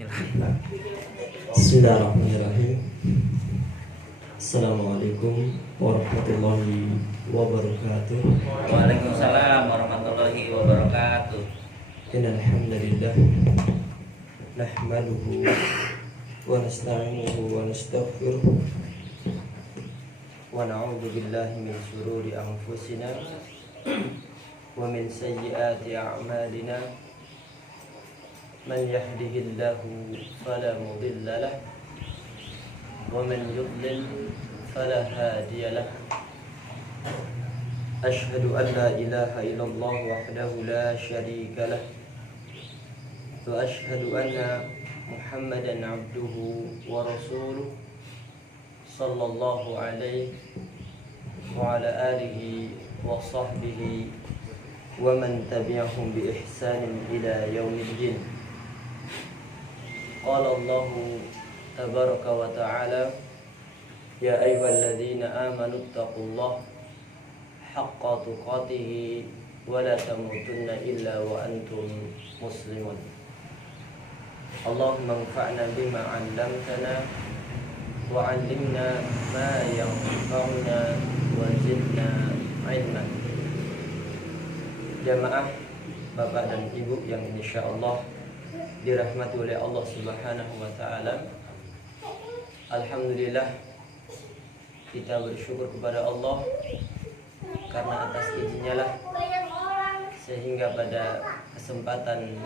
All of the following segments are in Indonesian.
Bismillahirrahmanirrahim. Assalamualaikum warahmatullahi wabarakatuh. Waalaikumsalam warahmatullahi wabarakatuh. Innal hamdalillah nahmaduhu wa nasta'inuhu wa nastaghfiruh wa na'udzu billahi min shururi anfusina wa min sayyiati a'malina. Man yahdihillahu fala mudilla lahu wa man yudlil fala hadiya lahu. Ashhadu an la ilaha illallah wahdahu la syarika lah wa ashhadu anna Muhammadan abduhu wa rasuluh sallallahu alaihi wa ala alihi wa sahbihi wa man tabi'ahum bi ihsanin ila yaumiddin. Qala Allahu tabaraka wa ta'ala, ya ayyuhalladzina amanu taqullaha haqqa tuqatih wa la tamutunna illa wa antum muslimun. Allahumma anfa'na bima 'allamtana wa 'allimna ma yanfa'una wa zidna 'ilman. Jamaah Bapak dan Ibu yang insyaallah dirahmati oleh Allah Subhanahu wa taala. Alhamdulillah, kita bersyukur kepada Allah karena atas izinnya lah sehingga pada kesempatan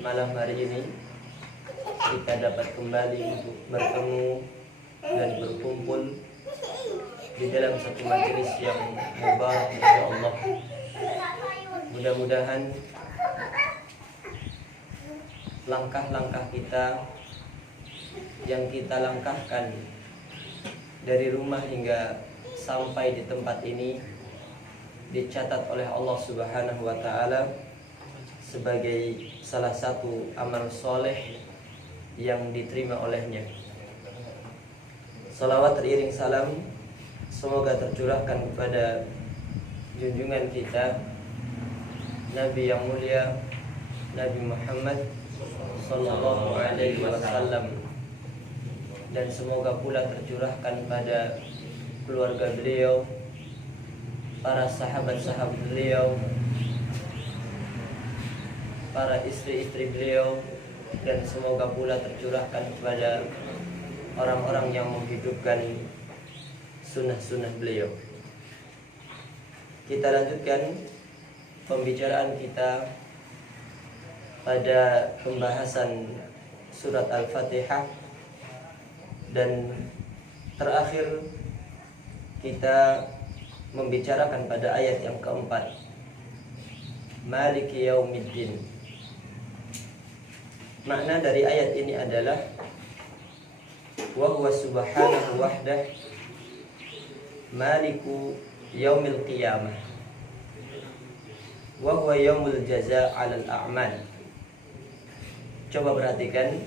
malam hari ini kita dapat kembali untuk bertemu dan berkumpul di dalam satu majelis yang mubarak insyaallah. Mudah-mudahan langkah-langkah kita yang kita langkahkan dari rumah hingga sampai di tempat ini dicatat oleh Allah Subhanahu wa taala sebagai salah satu amal soleh yang diterima olehnya. Salawat teriring salam semoga tercurahkan kepada junjungan kita Nabi yang mulia Nabi Muhammad sallallahu alaihi wasallam, dan semoga pula tercurahkan pada keluarga beliau, para sahabat-sahabat beliau, para istri-istri beliau, dan semoga pula tercurahkan kepada orang-orang yang menghidupkan sunnah-sunnah beliau. Kita lanjutkan pembicaraan kita pada pembahasan surat Al-Fatihah, dan terakhir kita membicarakan pada ayat yang keempat, Maliki Yaumiddin. Makna dari ayat ini adalah wa huwa subhanahu wahdah maliku yaumil qiyamah wa huwa yaumul jazaa 'alal a'mal. Coba perhatikan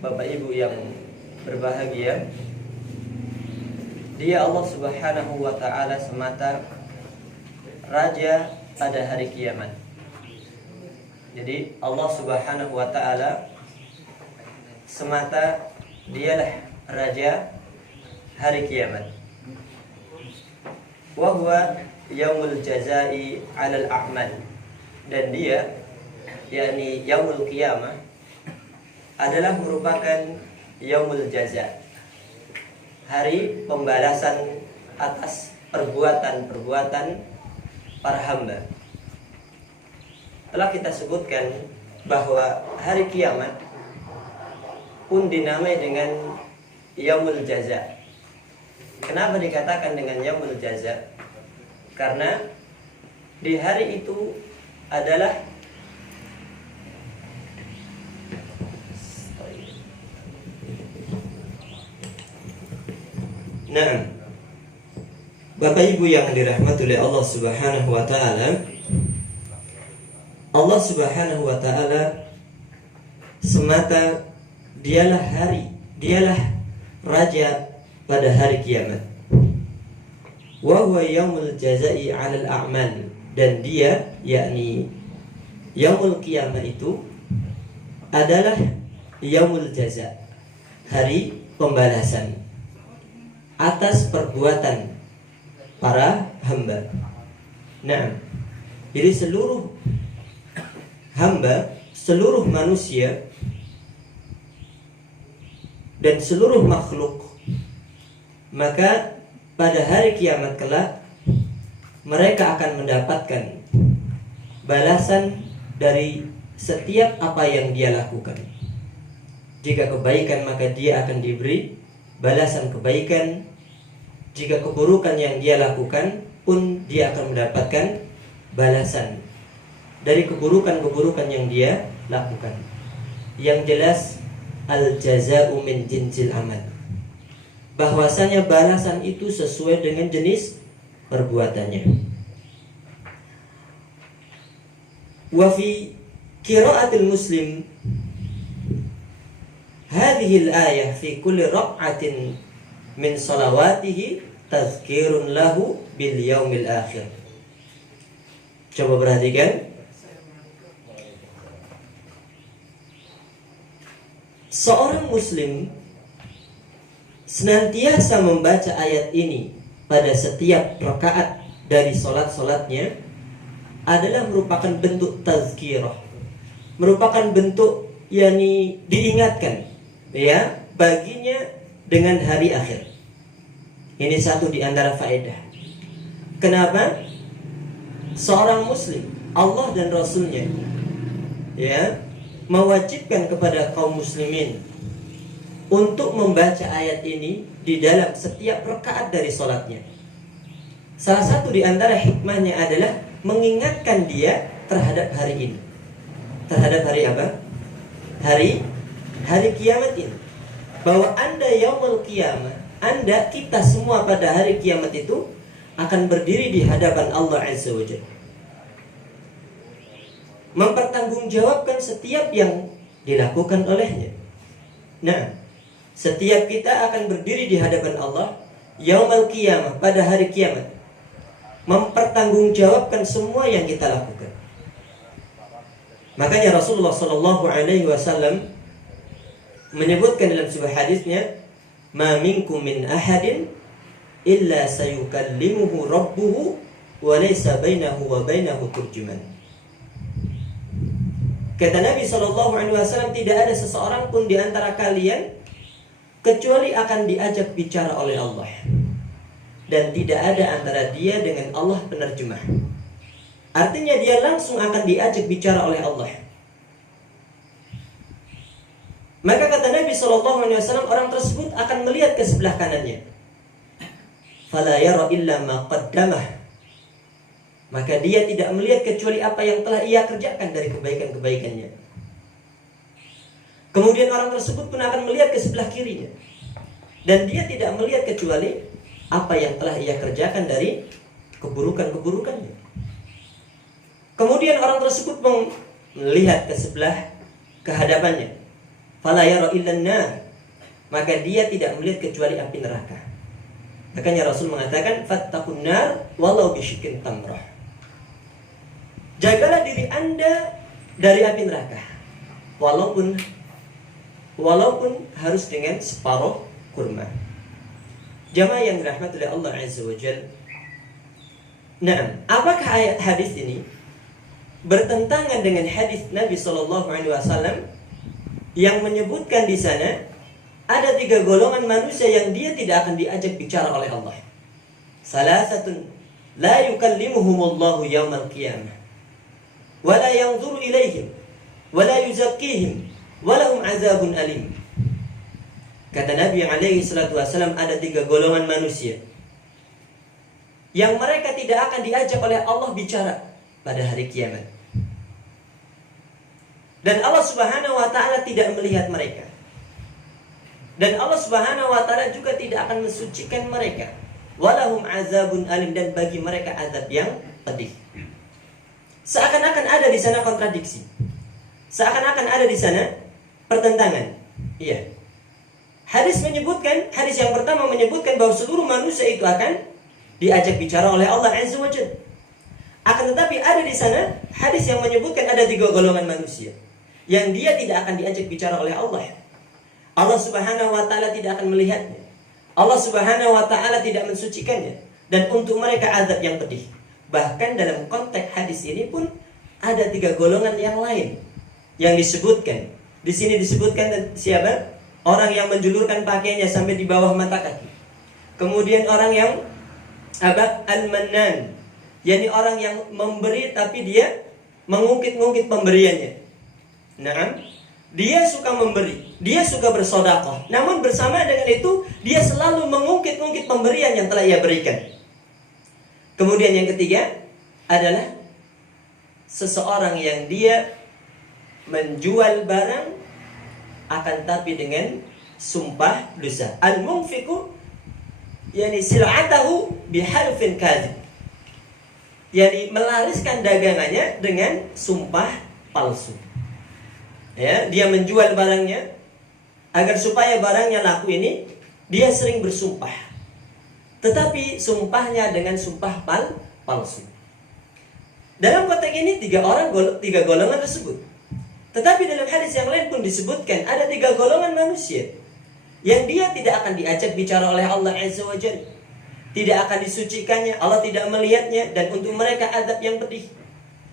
Bapak Ibu yang berbahagia, Dia Allah Subhanahu wa taala semata raja pada hari kiamat. Jadi Allah Subhanahu wa taala semata dialah raja hari kiamat. Wa huwa yaumul jazaa'i 'alal a'mal. Dan dia, yakni yaumul qiyamah, adalah merupakan yaumul jaza, hari pembalasan atas perbuatan-perbuatan para hamba. Telah kita sebutkan bahwa hari kiamat pun dinamai dengan yaumul jaza. Kenapa dikatakan dengan yaumul jaza? Karena di hari itu adalah nah, Bapak Ibu yang dirahmati oleh Allah Subhanahu wa taala, Allah Subhanahu wa taala semata dialah raja pada hari kiamat. Wa huwa yaumul jazaa'i 'alal a'mal. Dan dia, yakni yaumul qiyamah itu adalah yaumul jaza, hari pembalasan atas perbuatan para hamba. Nah, jadi seluruh hamba, seluruh manusia dan seluruh makhluk, maka pada hari kiamat kelak mereka akan mendapatkan balasan dari setiap apa yang dia lakukan. Jika kebaikan maka dia akan diberi balasan kebaikan. Jika keburukan yang dia lakukan pun dia akan mendapatkan balasan dari keburukan-keburukan yang dia lakukan. Yang jelas al-jaza'u min jinsil amal, bahwasanya balasan itu sesuai dengan jenis perbuatannya. Wa fi qira'atil muslim hadhihi al-ayah fi kulli raq'atin min salawatihi tazkirun lahu bil yaumil akhir. Coba perhatikan. Seorang muslim senantiasa membaca ayat ini pada setiap rakaat dari solat-solatnya adalah merupakan bentuk tazkirah, merupakan bentuk yakni diingatkan ya baginya dengan hari akhir. Ini satu di antara faedah. Kenapa? Seorang muslim, Allah dan Rasulnya ya mewajibkan kepada kaum muslimin untuk membaca ayat ini di dalam setiap rakaat dari sholatnya. Salah satu di antara hikmahnya adalah mengingatkan dia terhadap hari ini. Terhadap hari apa? Hari kiamat ini. Bahwa Anda yaumul qiyamah, Anda, kita semua pada hari kiamat itu akan berdiri di hadapan Allah Azza wa Jalla, mempertanggungjawabkan setiap yang dilakukan olehnya. Nah, setiap kita akan berdiri di hadapan Allah yaumul qiyamah, pada hari kiamat, mempertanggungjawabkan semua yang kita lakukan. Makanya Rasulullah sallallahu alaihi wasallam menyebutkan dalam sebuah hadisnya, "Ma minkum min ahadin illa sayukallimuhu rabbuhu wa laysa bainahu wa bainahu turjuman." Kata Nabi SAW, tidak ada seseorang pun di antara kalian kecuali akan diajak bicara oleh Allah, dan tidak ada antara dia dengan Allah penerjemah. Artinya dia langsung akan diajak bicara oleh Allah. Maka kata Nabi SAW, orang tersebut akan melihat ke sebelah kanannya. Fala yara illa ma qaddamah. Maka dia tidak melihat kecuali apa yang telah ia kerjakan dari kebaikan-kebaikannya. Kemudian orang tersebut pun akan melihat ke sebelah kirinya, dan dia tidak melihat kecuali apa yang telah ia kerjakan dari keburukan-keburukannya. Kemudian orang tersebut melihat ke sebelah kehadapannya. Fala yara illan nar. Maka dia tidak melihat kecuali api neraka. Makanya Rasul mengatakan, fattaqun nar walau bisyikkin tamrah. Jagalah diri Anda dari api neraka, walaupun harus dengan separuh kurma. Jamaah yang dirahmati oleh Allah Azza wa Jalla. Nah, apakah ayat hadis ini bertentangan dengan hadis Nabi SAW yang menyebutkan di sana ada 3 golongan manusia yang dia tidak akan diajak bicara oleh Allah. Salasatun la yukallimuhumullahu yaumal qiyamah wa la yanzuru ilaihim wa la yuzakkihim wa lahum azabun alim. Kata Nabi alaihi salatu wasallam, ada 3 golongan manusia yang mereka tidak akan diajak oleh Allah bicara pada hari kiamat. Dan Allah Subhanahu wa taala tidak melihat mereka. Dan Allah Subhanahu wa taala juga tidak akan mensucikan mereka. Walahum azabun alim, dan bagi mereka azab yang pedih. Seakan-akan ada di sana kontradiksi. Seakan-akan ada di sana pertentangan. Iya. Hadis yang pertama menyebutkan bahwa seluruh manusia itu akan diajak bicara oleh Allah Azza wa Jalla. Akan tetapi ada di sana hadis yang menyebutkan ada 3 golongan manusia yang dia tidak akan diajak bicara oleh Allah. Allah Subhanahu wa taala tidak akan melihatnya. Allah Subhanahu wa taala tidak mensucikannya, dan untuk mereka azab yang pedih. Bahkan dalam konteks hadis ini pun ada 3 golongan yang lain yang disebutkan. Di sini disebutkan siapa? Orang yang menjulurkan pakaiannya sampai di bawah mata kaki. Kemudian orang yang al-mannan, yakni orang yang memberi tapi dia mengungkit-ungkit pemberiannya. Nah, dia suka memberi, dia suka bersedekah. Namun bersama dengan itu, dia selalu mengungkit-ungkit pemberian yang telah ia berikan. Kemudian yang ketiga adalah seseorang yang dia menjual barang akan tapi dengan sumpah dosa. Al-munfiqu yani sil'atahu bihalfin kadhib. Yani melariskan dagangannya dengan sumpah palsu. Ya, dia menjual barangnya agar supaya barangnya laku ini dia sering bersumpah. Tetapi sumpahnya dengan sumpah palsu. Dalam konteks ini 3 golongan tersebut. Tetapi dalam hadis yang lain pun disebutkan ada 3 golongan manusia yang dia tidak akan diajak bicara oleh Allah Azza wa Jalla. Tidak akan disucikannya, Allah tidak melihatnya, dan untuk mereka azab yang pedih.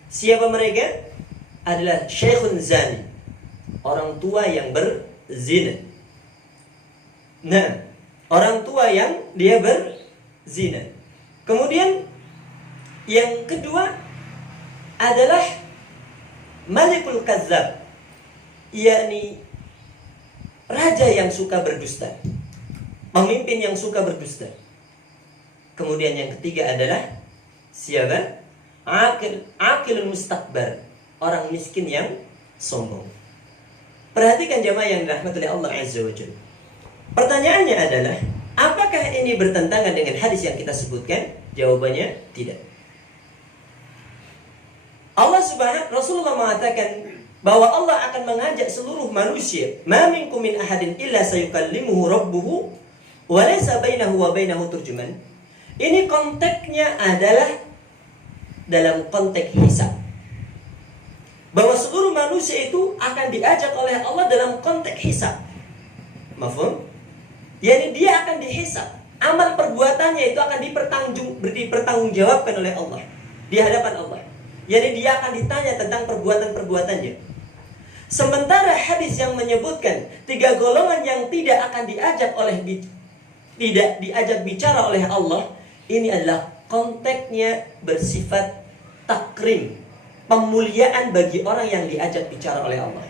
Siapa mereka? Adalah syekhun zani, orang tua yang berzina. Nah, orang tua yang dia berzina. Kemudian yang kedua adalah malikul kazzab, yakni raja yang suka berdusta, pemimpin yang suka berdusta. Kemudian yang ketiga adalah siapa? Aqilul mustakbar, orang miskin yang sombong. Perhatikan jemaah yang dirahmati oleh Allah Azza wa Jalla. Pertanyaannya adalah, apakah ini bertentangan dengan hadis yang kita sebutkan? Jawabannya tidak. Rasulullah mengatakan bahwa Allah akan mengajak seluruh manusia. Ma minkum min ahadin illa sayukallimuhu rabbuhu wa laysa bainahu wa bainahu turjuman. Ini konteksnya adalah dalam konteks hisab. Bahwa seluruh manusia itu akan diajak oleh Allah dalam konteks hisab. Mafhum? Yani dia akan dihisab. Amal perbuatannya itu akan dipertanggungjawabkan oleh Allah di hadapan Allah. Yani dia akan ditanya tentang perbuatan-perbuatannya. Sementara hadis yang menyebutkan 3 golongan yang tidak akan diajak bicara oleh Allah, ini adalah konteksnya bersifat takrim, pemuliaan bagi orang yang diajak bicara oleh Allah.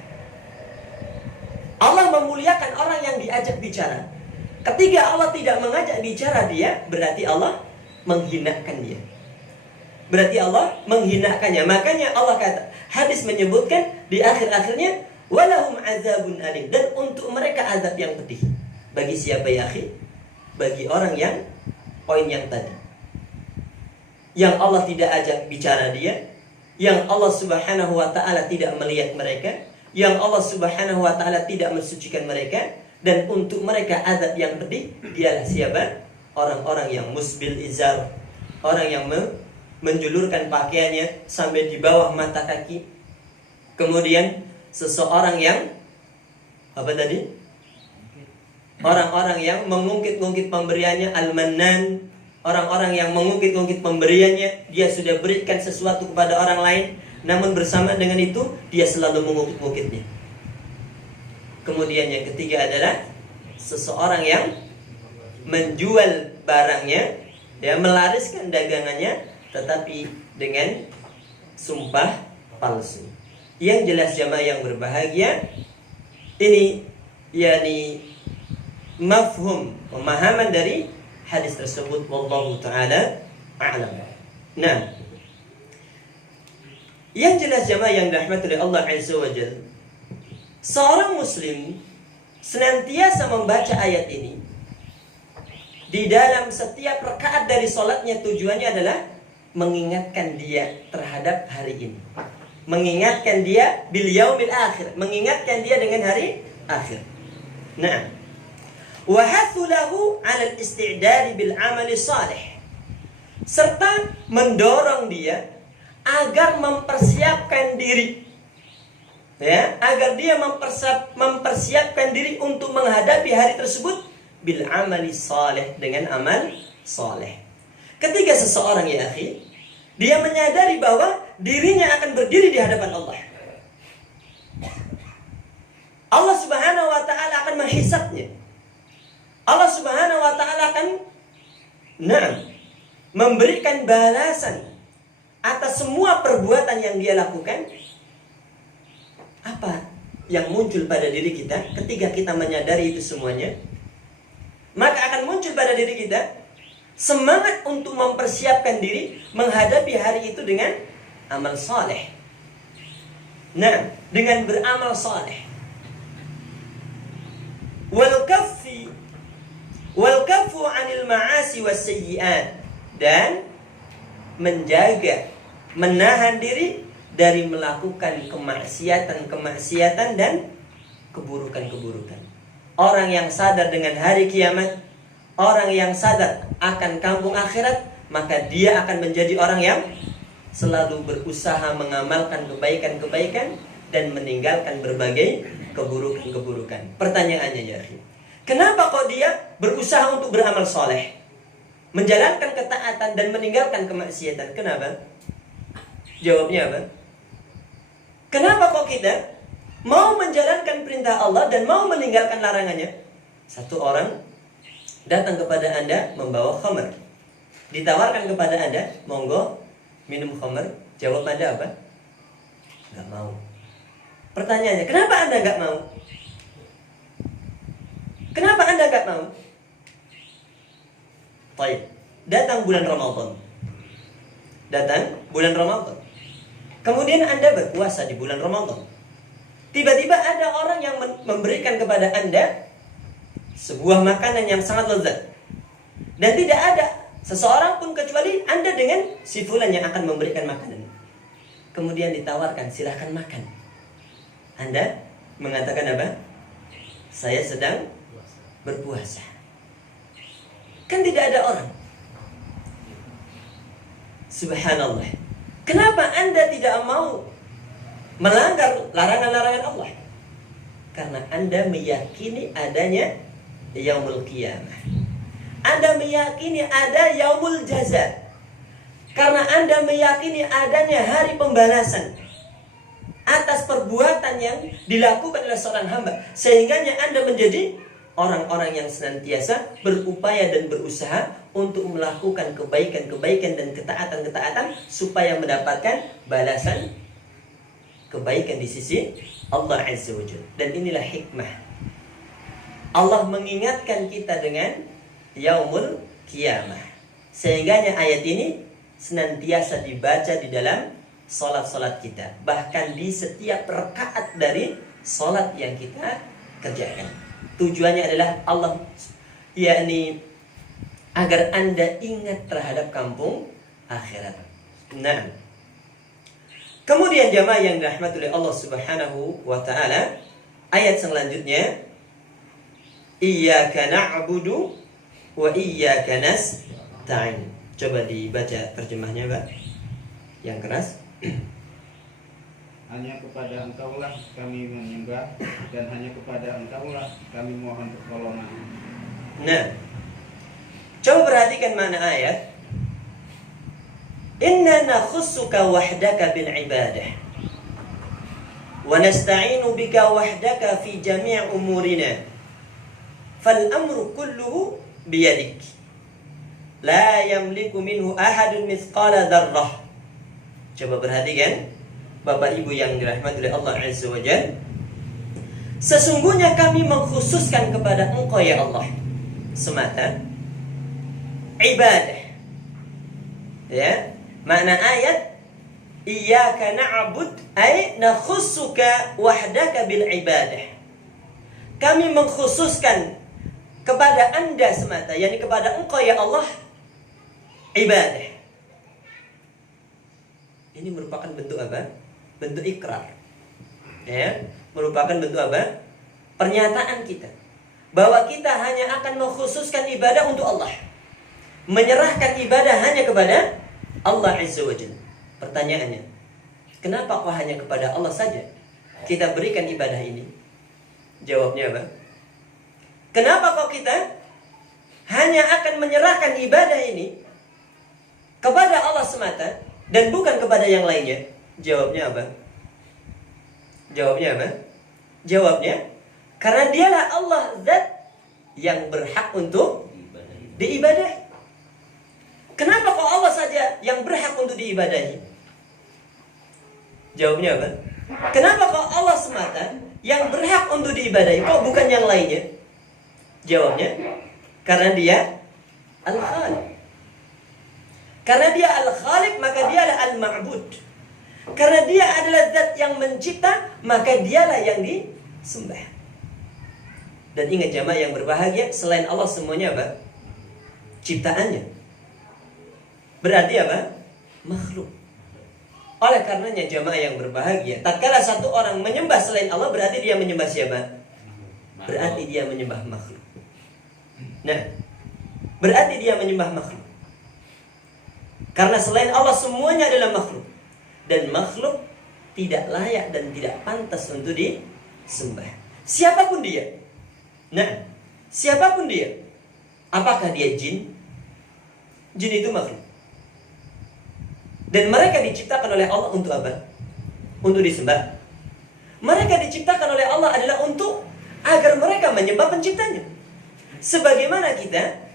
Allah memuliakan orang yang diajak bicara. Ketika Allah tidak mengajak bicara dia, berarti Allah menghinakan dia. Berarti Allah menghinakannya. Makanya Allah kata, hadis menyebutkan di akhir-akhirnya, walahum azabun alim, dan untuk mereka azab yang pedih. Bagi siapa ya akhi? Bagi orang yang poin yang tadi, yang Allah tidak ajak bicara dia, yang Allah Subhanahu wa ta'ala tidak melihat mereka, yang Allah Subhanahu wa ta'ala tidak mensucikan mereka, dan untuk mereka azab yang pedih. Dialah siapa? Orang-orang yang musbil izar, orang yang menjulurkan pakaiannya sampai di bawah mata kaki. Kemudian seseorang yang apa tadi? Orang-orang yang mengungkit-ungkit pemberiannya, al-mannan, orang-orang yang mengungkit-ungkit pemberiannya. Dia sudah berikan sesuatu kepada orang lain, namun bersama dengan itu dia selalu mengungkit-ungkitnya. Kemudian yang ketiga adalah seseorang yang menjual barangnya, ya, melariskan dagangannya, tetapi dengan sumpah palsu. Yang jelas jamaah yang berbahagia, ini yakni mafhum, pemahaman dari hadis tersebut, wallahu taala a'lam. Nah, yang jelas jamaah yang dirahmati oleh Allah Azza wa Jalla, seorang muslim senantiasa membaca ayat ini di dalam setiap rakaat dari salatnya. Tujuannya adalah mengingatkan dia terhadap hari ini, mengingatkan dia bil yaumil akhir, mengingatkan dia dengan hari akhir. Nah, wa hathulahu 'ala al-isti'dad bil 'amali salih, serta mendorong dia agar mempersiapkan diri Ya, agar dia mempersiapkan diri untuk menghadapi hari tersebut bil amali saleh, dengan amal saleh. Ketika seseorang, ya akhi, dia menyadari bahwa dirinya akan berdiri di hadapan Allah. Allah Subhanahu wa taala akan menghisabnya. Allah Subhanahu wa taala akan memberikan balasan atas semua perbuatan yang dia lakukan. Apa yang muncul pada diri kita ketika kita menyadari itu semuanya? Maka akan muncul pada diri kita semangat untuk mempersiapkan diri menghadapi hari itu dengan amal saleh. Nah, dengan beramal saleh. Wal kaffu 'anil ma'asi was sayyi'at, dan menjaga, menahan diri dari melakukan kemaksiatan dan keburukan-keburukan. Orang yang sadar dengan hari kiamat, orang yang sadar akan kampung akhirat, maka dia akan menjadi orang yang selalu berusaha mengamalkan kebaikan-kebaikan dan meninggalkan berbagai keburukan-keburukan. Pertanyaannya, ya, kenapa kok dia berusaha untuk beramal soleh, menjalankan ketaatan dan meninggalkan kemaksiatan? Kenapa? Jawabnya apa? Kenapa kok kita mau menjalankan perintah Allah dan mau meninggalkan larangannya? Satu orang datang kepada Anda membawa khamr, ditawarkan kepada Anda, monggo minum khamr. Jawab Anda apa? Gak mau. Pertanyaannya, kenapa Anda gak mau? Kenapa Anda gak mau? Baik, datang bulan Ramadan. Kemudian Anda berpuasa di bulan Ramadan. Tiba-tiba ada orang yang memberikan kepada Anda sebuah makanan yang sangat lezat. Dan tidak ada seseorang pun kecuali Anda dengan si fulan yang akan memberikan makanan. Kemudian ditawarkan, silahkan makan. Anda mengatakan apa? Saya sedang berpuasa. Kan tidak ada orang. Subhanallah. Kenapa Anda tidak mau melanggar larangan-larangan Allah? Karena Anda meyakini adanya yaumul qiyamah. Anda meyakini ada yaumul jaza. Karena Anda meyakini adanya hari pembalasan atas perbuatan yang dilakukan oleh seorang hamba, sehingganya Anda menjadi orang-orang yang senantiasa berupaya dan berusaha untuk melakukan kebaikan-kebaikan dan ketaatan-ketaatan supaya mendapatkan balasan kebaikan di sisi Allah Azza wa Jalla. Dan inilah hikmah Allah mengingatkan kita dengan yaumul qiyamah, sehingganya ayat ini senantiasa dibaca di dalam solat-solat kita, bahkan di setiap rakaat dari solat yang kita kerjakan. Tujuannya adalah Allah, yakni agar Anda ingat terhadap kampung akhirat. Nah, kemudian jamaah yang dirahmati oleh Allah Subhanahu wa taala, ayat selanjutnya, iyyaka na'budu wa iyyaka nasta'in. Coba dibaca terjemahnya, Pak, yang keras. Hanya kepada Engkaulah kami menyembah, dan hanya kepada Engkaulah kami mohon pertolongan. Nah, coba perhatikan mana ayat. Inna nakhussuka wahdaka bil ibadah wa nasta'inu bika wahdaka fi jami' umurina fal amru kulluhu biyadik la yamliku minhu ahadun mithqala dzarrah. Coba perhatikan Bapak Ibu yang dirahmati oleh Allah Azza wa Jalla. Sesungguhnya kami mengkhususkan kepada Engkau ya Allah semata ibadah. Ya, makna ayat iyyaka na'bud ay nakhussuka wahdaka bil ibadah. Kami mengkhususkan kepada Anda semata, yakni kepada Engkau ya Allah, ibadah. Ini merupakan bentuk apa? Bentuk ikrar. Ya, merupakan bentuk apa? Pernyataan kita bahwa kita hanya akan mengkhususkan ibadah untuk Allah, menyerahkan ibadah hanya kepada Allah Azza wa Jalla. Pertanyaannya, kenapa kok hanya kepada Allah saja? kita berikan ibadah ini? Jawabnya apa? Kenapa kok kita hanya akan menyerahkan ibadah ini kepada Allah semata dan bukan kepada yang lainnya? Jawabnya apa? Jawabnya apa? Jawabnya, karena dialah Allah zat yang berhak untuk diibadahi. Kenapa kok Allah saja yang berhak untuk diibadahi? Jawabnya apa? Kenapa kok Allah semata yang berhak untuk diibadahi, kok bukan yang lainnya? Jawabnya, karena dia Al-Khaliq. Karena dia Al-Khaliq, maka dia adalah Al-Ma'bud. Karena dia adalah zat yang mencipta, maka dialah yang disembah. Dan ingat jamaah yang berbahagia, selain Allah semuanya apa? Ciptaannya. Berarti apa? Makhluk. Oleh karenanya jamaah yang berbahagia, tatkala satu orang menyembah selain Allah, berarti dia menyembah siapa? Berarti dia menyembah makhluk. Nah, berarti dia menyembah makhluk. Karena selain Allah semuanya adalah makhluk. Dan makhluk tidak layak dan tidak pantas untuk disembah. Siapapun dia. Nah, siapapun dia. Apakah dia jin? Jin itu makhluk. Dan mereka diciptakan oleh Allah untuk apa? Untuk disembah. Mereka diciptakan oleh Allah adalah untuk agar mereka menyembah penciptanya. Sebagaimana kita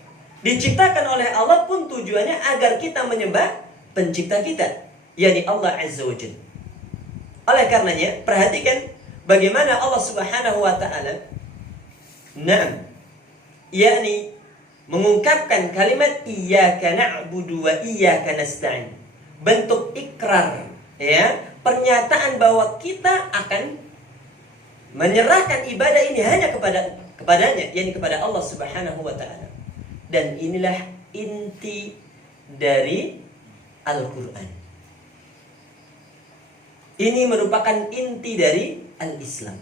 diciptakan oleh Allah pun tujuannya agar kita menyembah pencipta kita, yakni Allah Azza wa Jalla. Oleh karenanya, perhatikan bagaimana Allah Subhanahu wa taala yakni mengungkapkan kalimat iyyaka na'budu wa iyyaka nasta'in. Bentuk ikrar, ya, pernyataan bahwa kita akan menyerahkan ibadah ini hanya kepadanya, yakni kepada Allah Subhanahu wa taala. Dan inilah inti dari Al-Qur'an. Ini merupakan inti dari Al-Islam.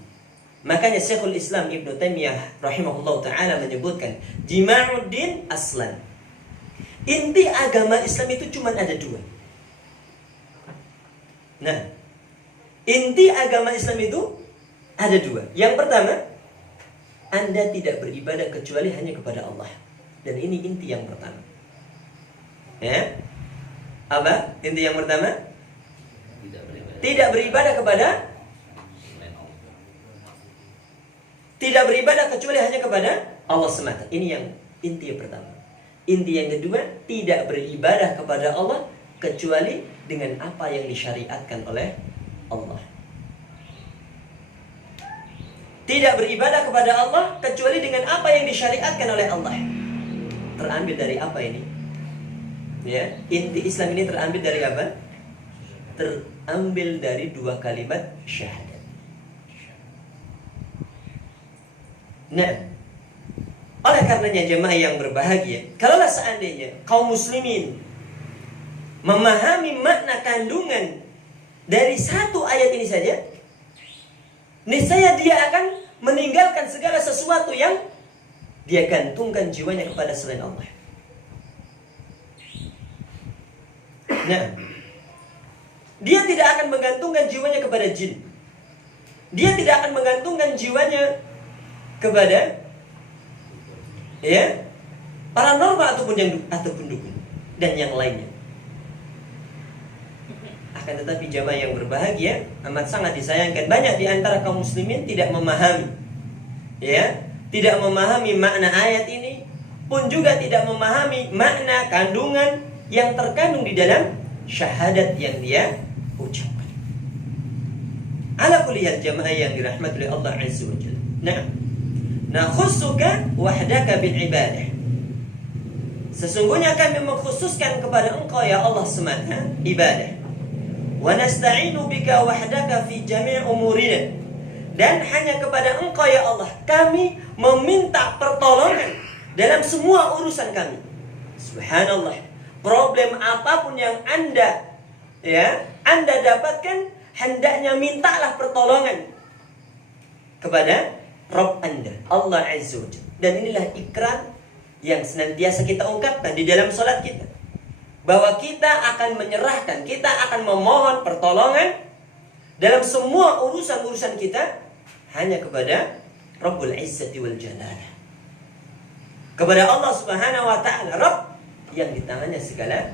Makanya Syekhul Islam Ibnu Taimiyah rahimahullah taala menyebutkan jima'uddin aslan. Inti agama Islam itu cuma ada dua. Nah, inti agama Islam itu ada dua. Yang pertama, Anda tidak beribadah kecuali hanya kepada Allah. Dan ini inti yang pertama. Ya. Apa? Inti yang pertama? Tidak beribadah kepada, tidak beribadah kecuali hanya kepada Allah semata. Ini yang inti yang pertama. Inti yang kedua, tidak beribadah kepada Allah kecuali dengan apa yang disyariatkan oleh Allah. Tidak beribadah kepada Allah kecuali dengan apa yang disyariatkan oleh Allah. Terambil dari apa ini? Ya, inti Islam ini terambil dari apa? Terambil dari dua kalimat syahadat. Nah, oleh karenanya jemaah yang berbahagia, kalaulah seandainya kaum muslimin memahami makna kandungan dari satu ayat ini saja, niscaya dia akan meninggalkan segala sesuatu yang dia gantungkan jiwanya kepada selain Allah. Nah, dia tidak akan menggantungkan jiwanya kepada jin. Dia tidak akan menggantungkan jiwanya kepada paranormal ataupun dukun dan yang lainnya. Akan tetapi jamaah yang berbahagia, amat sangat disayangkan banyak di antara kaum muslimin tidak memahami, tidak memahami makna ayat ini, pun juga tidak memahami makna kandungan yang terkandung di dalam syahadat yang dia ucapkan. Ala kulli hal jamaah yang dirahmati oleh Allah Azza wa Jalla. Nah, nakhussuka wahdaka bil ibadah. Sesungguhnya kami mengkhususkan kepada Engkau ya Allah semata ibadah. Wa nasta'inu bika wahdaka fi jami' umurina. Dan hanya kepada Engkau ya Allah kami meminta pertolongan dalam semua urusan kami. Subhanallah. Problem apapun yang Anda dapatkan, hendaknya mintalah pertolongan kepada Rabb Anda, Allah Azza wa Jalla. Dan inilah ikrar yang senantiasa kita ungkapkan di dalam salat kita, bahwa kita akan menyerahkan, kita akan memohon pertolongan dalam semua urusan-urusan kita hanya kepada Rabbul Izzati wal Jalalah. Kepada Allah Subhanahu wa taala, Rabb yang di tangannya segala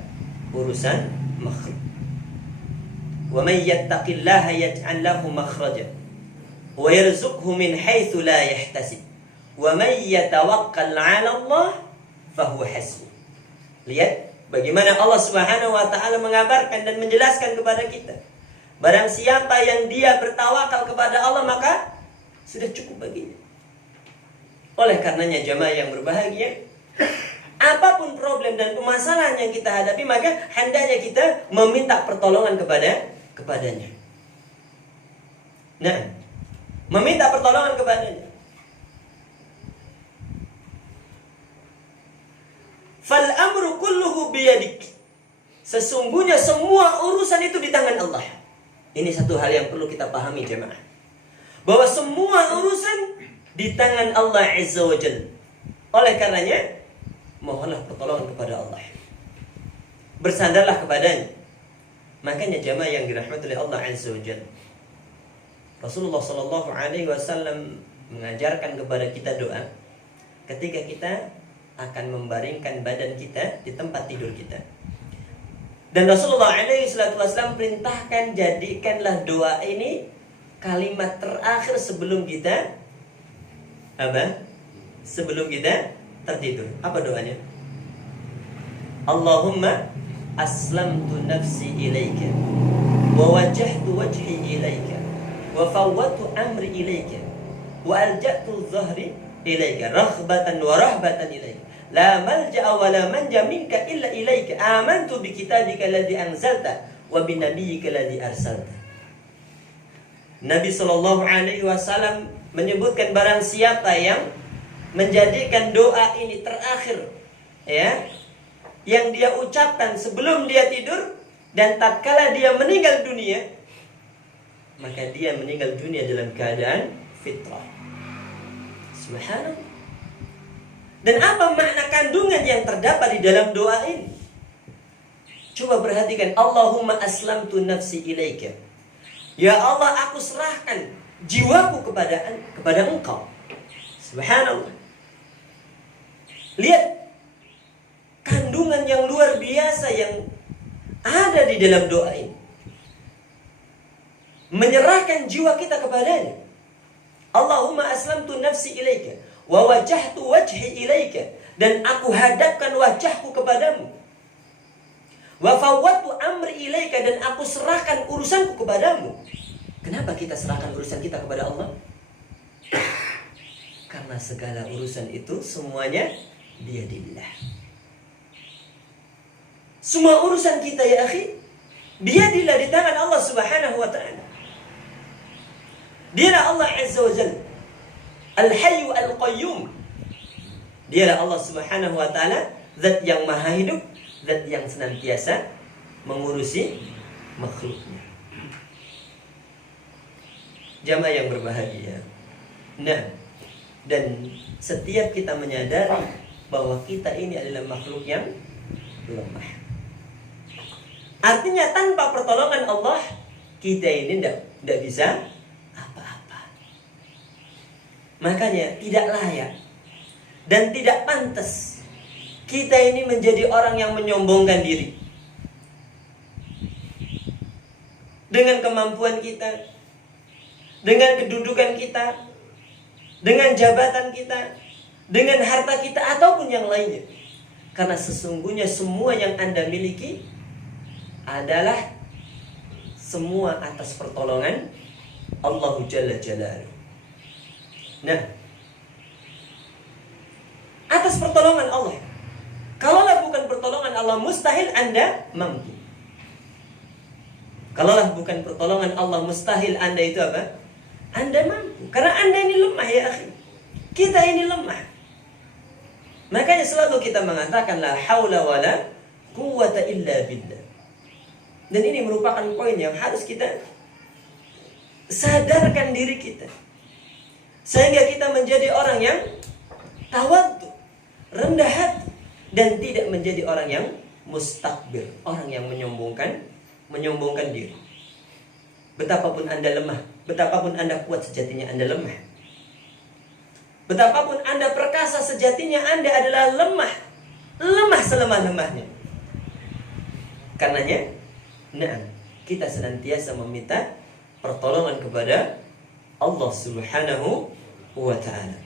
urusan makhluk. Wa may yattaqillaha yaj'al lahu makhraja wa yarzuqhu min haitsu la yahtasib. Wa may yatawakkal 'ala Allah fahuwa hasbuh. Lihat bagaimana Allah Subhanahu wa taala mengabarkan dan menjelaskan kepada kita. Barang siapa yang dia bertawakal kepada Allah, maka sudah cukup baginya. Oleh karenanya jamaah yang berbahagia, apapun problem dan permasalahan yang kita hadapi, maka hendaknya kita meminta pertolongan kepadanya. Nah, meminta pertolongan kepadanya. Fal amru kulluhu biyadik. Sesungguhnya semua urusan itu di tangan Allah. Ini satu hal yang perlu kita pahami jemaah. Bahwa semua urusan di tangan Allah Azza wa Jalla. Oleh karenanya, mohonlah pertolongan kepada Allah. Bersandarlah kepadanya. Makanya jemaah yang dirahmati oleh Allah Azza wa Jalla, Rasulullah sallallahu alaihi wasallam mengajarkan kepada kita doa ketika kita akan membaringkan badan kita di tempat tidur kita. Dan Rasulullah alaihi wasallam perintahkan, jadikanlah doa ini kalimat terakhir sebelum kita sebelum kita tertidur. Apa doanya? Allahumma aslamtu nafsi ilaika wa wajjahtu wajhi ilaika wa fawwadtu amri ilaika wa alja'tu dhahri ilaika raghbatan wa rahbatan ilaika la malja'a wa la manja minka illa ilaika amantu bi kitabika alladhi anzalta wa bi nabiyyika alladhi arsalta. Nabi sallallahu alaihi wasallam menyebutkan barang siapa yang menjadikan doa ini terakhir, ya, yang dia ucapkan sebelum dia tidur dan tatkala dia meninggal dunia, maka dia meninggal dunia dalam keadaan fitrah. Subhanallah. Dan apa makna kandungan yang terdapat di dalam doa ini? Coba perhatikan. Allahumma aslamtu nafsi ilaika. Ya Allah, aku serahkan jiwaku kepada Engkau. Subhanallah. Lihat kandungan yang luar biasa yang ada di dalam doa ini. Menyerahkan jiwa kita kepadanya. Allahumma aslamtu nafsi ilaika wa wajjahtu wajhi ilaika, dan aku hadapkan wajahku kepadamu. Wa fawwadtu amri ilaika, dan aku serahkan urusanku kepadamu. Kenapa kita serahkan urusan kita kepada Allah? Karena segala urusan itu semuanya biyadillah. Semua urusan kita ya akhi, biyadillah, di tangan Allah Subhanahu wa ta'ala. Dialah Allah Azza wa Jalla, Al-Hayyu Al-Qayyum. Dialah Allah Subhanahu wa ta'ala, zat yang maha hidup, zat yang senantiasa mengurusi makhluknya. Jamaah yang berbahagia. Nah, dan setiap kita menyadari bahwa kita ini adalah makhluk yang lemah. Artinya tanpa pertolongan Allah, kita ini tidak bisa apa-apa. Makanya tidak layak dan tidak pantas kita ini menjadi orang yang menyombongkan diri dengan kemampuan kita, dengan kedudukan kita, dengan jabatan kita, dengan harta kita, ataupun yang lainnya. Karena sesungguhnya semua yang Anda miliki adalah semua atas pertolongan Allah Jalla Jalaluhu. Nah, atas pertolongan Allah. Kalaulah bukan pertolongan Allah, mustahil Anda mampu. Kalaulah bukan pertolongan Allah, mustahil Anda itu apa? Anda mampu. Karena Anda ini lemah ya akhi. Kita ini lemah. Makanya selalu kita mengatakan la haula wala quwwata illa billah. Dan ini merupakan poin yang harus kita sadarkan diri kita. Sehingga kita menjadi orang yang tawadhu, rendah hati, dan tidak menjadi orang yang mustakbir, orang yang menyombongkan diri. Betapapun Anda lemah, betapapun Anda kuat, sejatinya Anda lemah. Betapapun Anda perkasa, sejatinya Anda adalah lemah. Lemah selemah-lemahnya. Karenanya, kita senantiasa meminta pertolongan kepada Allah Subhanahu wa ta'ala.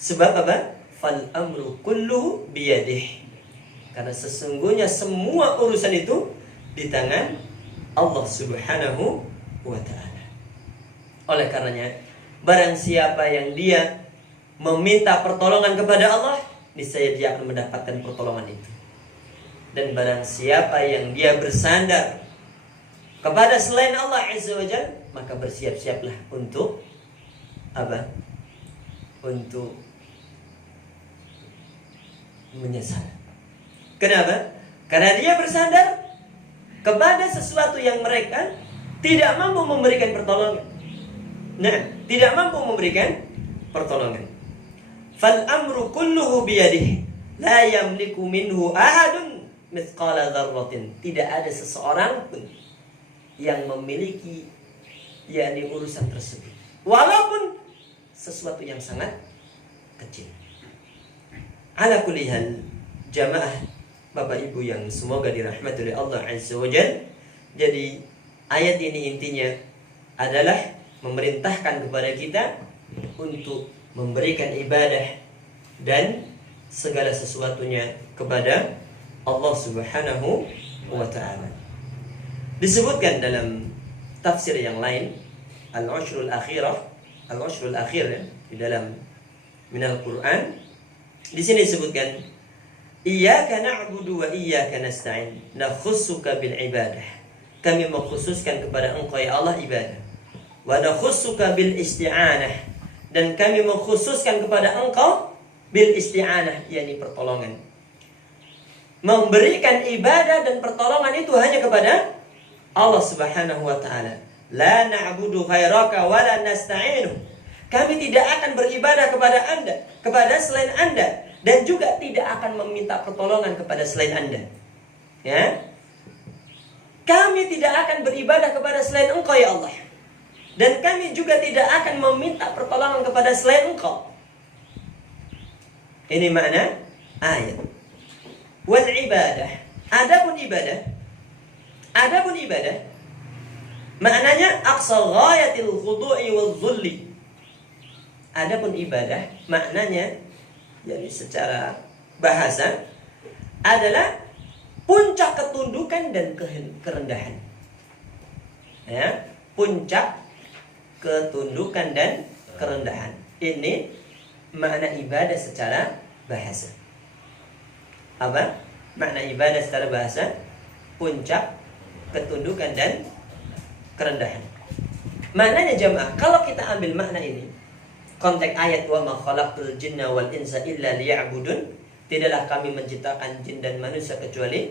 Sebab apa? Fal amru kulluhu biyadih. Karena sesungguhnya semua urusan itu di tangan Allah Subhanahu wa ta'ala. Oleh karenanya, barang siapa yang dia meminta pertolongan kepada Allah, niscaya dia akan mendapatkan pertolongan itu. Dan barang siapa yang dia bersandar kepada selain Allah Azza wa Jalla, maka bersiap-siaplah untuk apa? Untuk menyesal. Kenapa? Karena dia bersandar kepada sesuatu yang mereka tidak mampu memberikan pertolongan. Tidak mampu memberikan pertolongan. Fal amru kulluhu biyadihi, la yamliku minhu ahadun mithqala dzarratin. Tidak ada seseorang pun yang memiliki urusan tersebut, walaupun sesuatu yang sangat kecil. Ala kulli hal, jamaah Bapak Ibu yang semoga dirahmati oleh Allah Azza wa Jalla. Jadi ayat ini intinya adalah memerintahkan kepada kita untuk memberikan ibadah dan segala sesuatunya kepada Allah Subhanahu wa ta'ala. Disebutkan dalam tafsir yang lain, al-ushrul akhirah, al-ushrul akhir di dalam minal Quran. Di sini disebutkan, iyyaka na'budu wa iyyaka nasta'in, nakhussuka bil ibadah. Kami mengkhususkan kepada Engkau ya Allah ibadah. Wa nakhussuka bil isti'anah, dan kami mengkhususkan kepada Engkau bil isti'anah, yakni pertolongan. Memberikan ibadah dan pertolongan itu hanya kepada Allah Subhanahu wa ta'ala. La na'budu ghairaka wa la nasta'inu. Kami tidak akan beribadah kepada Anda, kepada selain Anda, dan juga tidak akan meminta pertolongan kepada selain Anda. Ya? Kami tidak akan beribadah kepada selain Engkau ya Allah. Dan kami juga tidak akan meminta pertolongan kepada selain Engkau. Ini makna ayat. Wal ibadah. Adapun ibadah maknanya aqsa ghayatil khudu'i wal dhulli. Adapun ibadah maknanya, yakni secara bahasa, adalah puncak ketundukan dan kerendahan. Ya, puncak ketundukan dan kerendahan. Ini makna ibadah secara bahasa. Apa? Makna ibadah secara bahasa, puncak ketundukan dan kerendahan. Maknanya jamaah, kalau kita ambil makna ini, konteks ayat wa ma khalaqtul jinna wal insa illa liya'budun, tidaklah kami menciptakan jin dan manusia kecuali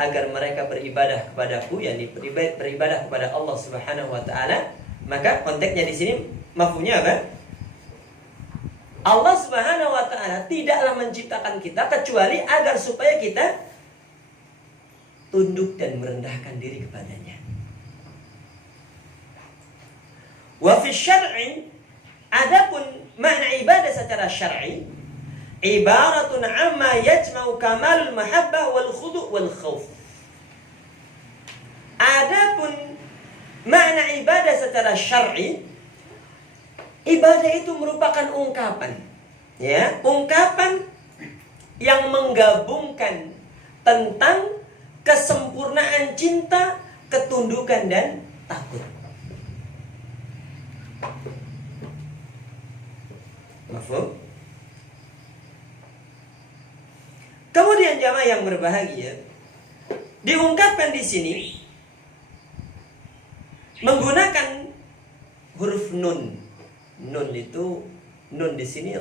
agar mereka beribadah kepadaku, yakni beribadah kepada Allah Subhanahu wa taala. Maka konteksnya di sini mafhumnya apa? Allah Subhanahu wa taala tidaklah menciptakan kita kecuali agar supaya kita tunduk dan merendahkan diri kepadanya. Wa fi syar'i, adapun makna ibadah secara syar'i, ibaratun amma yajma'u kamalul mahabbah wal khudu' wal khauf. Adapun makna ibadah secara syar'i, ibadah itu merupakan ungkapan, ya, ungkapan yang menggabungkan tentang kesempurnaan cinta, ketundukan dan takut. Mafhum? Kemudian jamaah yang berbahagia, diungkapkan di sini menggunakan huruf nun. Nun itu, nun di sini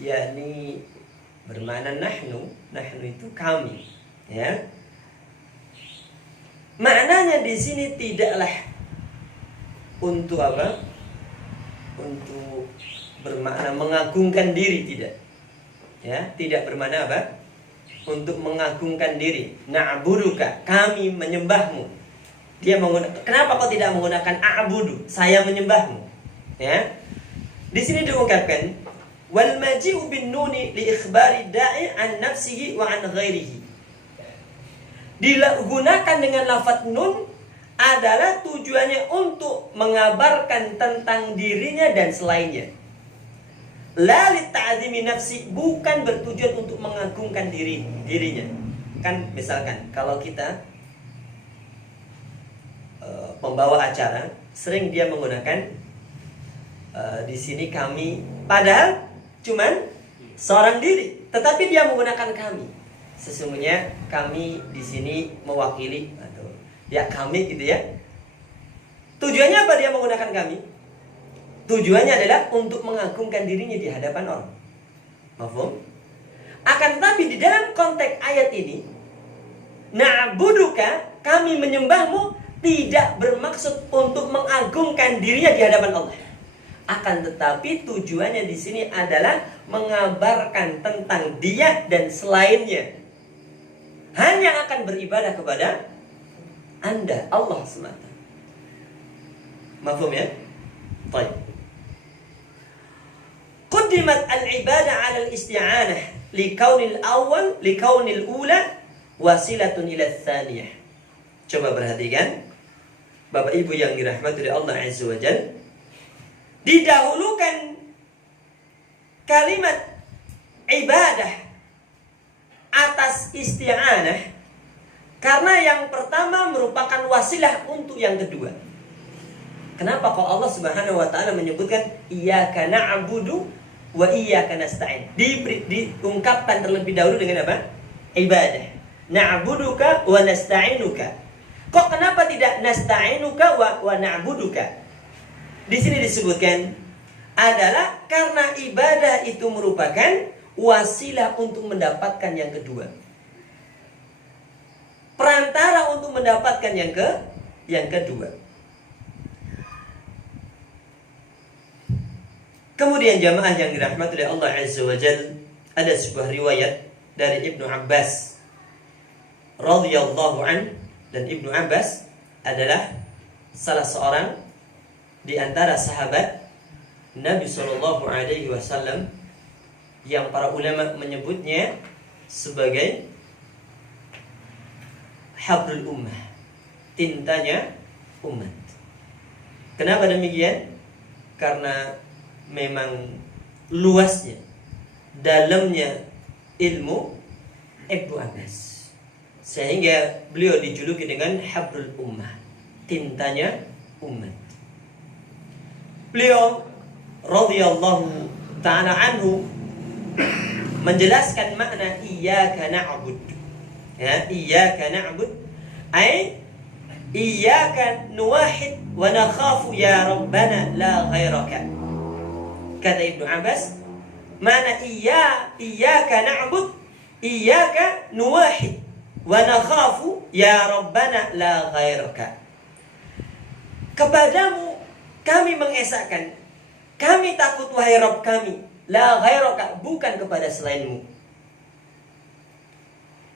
yakni bermakna nahnu. Nahnu itu kami, ya. Maknanya di sini tidaklah untuk apa? Untuk bermakna mengagungkan diri, tidak. Ya, tidak bermakna apa? Untuk mengagungkan diri. Na'buduka, kami menyembahmu. Dia menggunakan, kenapa kau tidak menggunakan a'budu, saya menyembahmu? Ya. Di sini diungkapkan wal maji'u bin nuni li ikhbari da'i an nafsihi wa an ghairihi. Digunakan dengan lafaz nun adalah tujuannya untuk mengabarkan tentang dirinya dan selainnya. La li ta'zimi nafsi, bukan bertujuan untuk mengagungkan dirinya. Kan misalkan kalau kita pembawa acara, sering dia menggunakan di sini kami, padahal cuman seorang diri, tetapi dia menggunakan kami. Sesungguhnya kami di sini mewakili atau ya kami gitu ya. Tujuannya apa dia menggunakan kami? Tujuannya adalah untuk mengagungkan dirinya di hadapan orang. Mafhum? Akan tetapi di dalam konteks ayat ini, na'buduka, kami menyembahmu, tidak bermaksud untuk mengagungkan dirinya di hadapan Allah. Akan tetapi tujuannya di sini adalah mengabarkan tentang dia dan selainnya. Hanya akan beribadah kepada Anda, Allah semata. Mafhum ya? Baik. Qaddimat al-ibadah 'ala al-isti'anah likaunil ula wasilatun ila tsaniyah. Coba perhatikan, Bapak Ibu yang dirahmati oleh Allah Azza wa Jalla, didahulukan kalimat ibadah atas isti'anah karena yang pertama merupakan wasilah untuk yang kedua. Kenapa kok Allah Subhanahu wa taala menyebutkan iyyaka na'budu wa iyyaka nasta'in? Diungkapkan terlebih dahulu dengan apa? Ibadah. Na'buduka wa nasta'inuka. Kok kenapa tidak nasta'inuka wa na'buduka? Di sini disebutkan adalah karena ibadah itu merupakan wasilah untuk mendapatkan yang kedua. Perantara untuk mendapatkan yang kedua. Kemudian jamaah yang dirahmati oleh Allah Azza wa Jalla, ada sebuah riwayat dari Ibnu Abbas radhiyallahu an, dan Ibnu Abbas adalah salah seorang di antara sahabat Nabi sallallahu alaihi wasallam yang para ulama menyebutnya sebagai habrul ummah, tintanya umat. Kenapa demikian? Karena memang luasnya, dalamnya ilmu Ibnu Abbas, sehingga beliau dijuluki dengan habrul ummah, tintanya umat. Beliau radhiyallahu ta'ala anhu menjelaskan makna iyyaka na'bud. Ya, iyyaka na'bud ay iyyaka nuwahhid wa nakhafu ya rabbana la ghairaka. Kata Ibnu Abbas, mana iyyaka na'bud, iyyaka nuwahhid wa nakhafu ya rabbana la ghairaka. Kepadamu kami mengesahkan, kami takut wahai Rabb kami, la ghairaka, bukan kepada selainmu.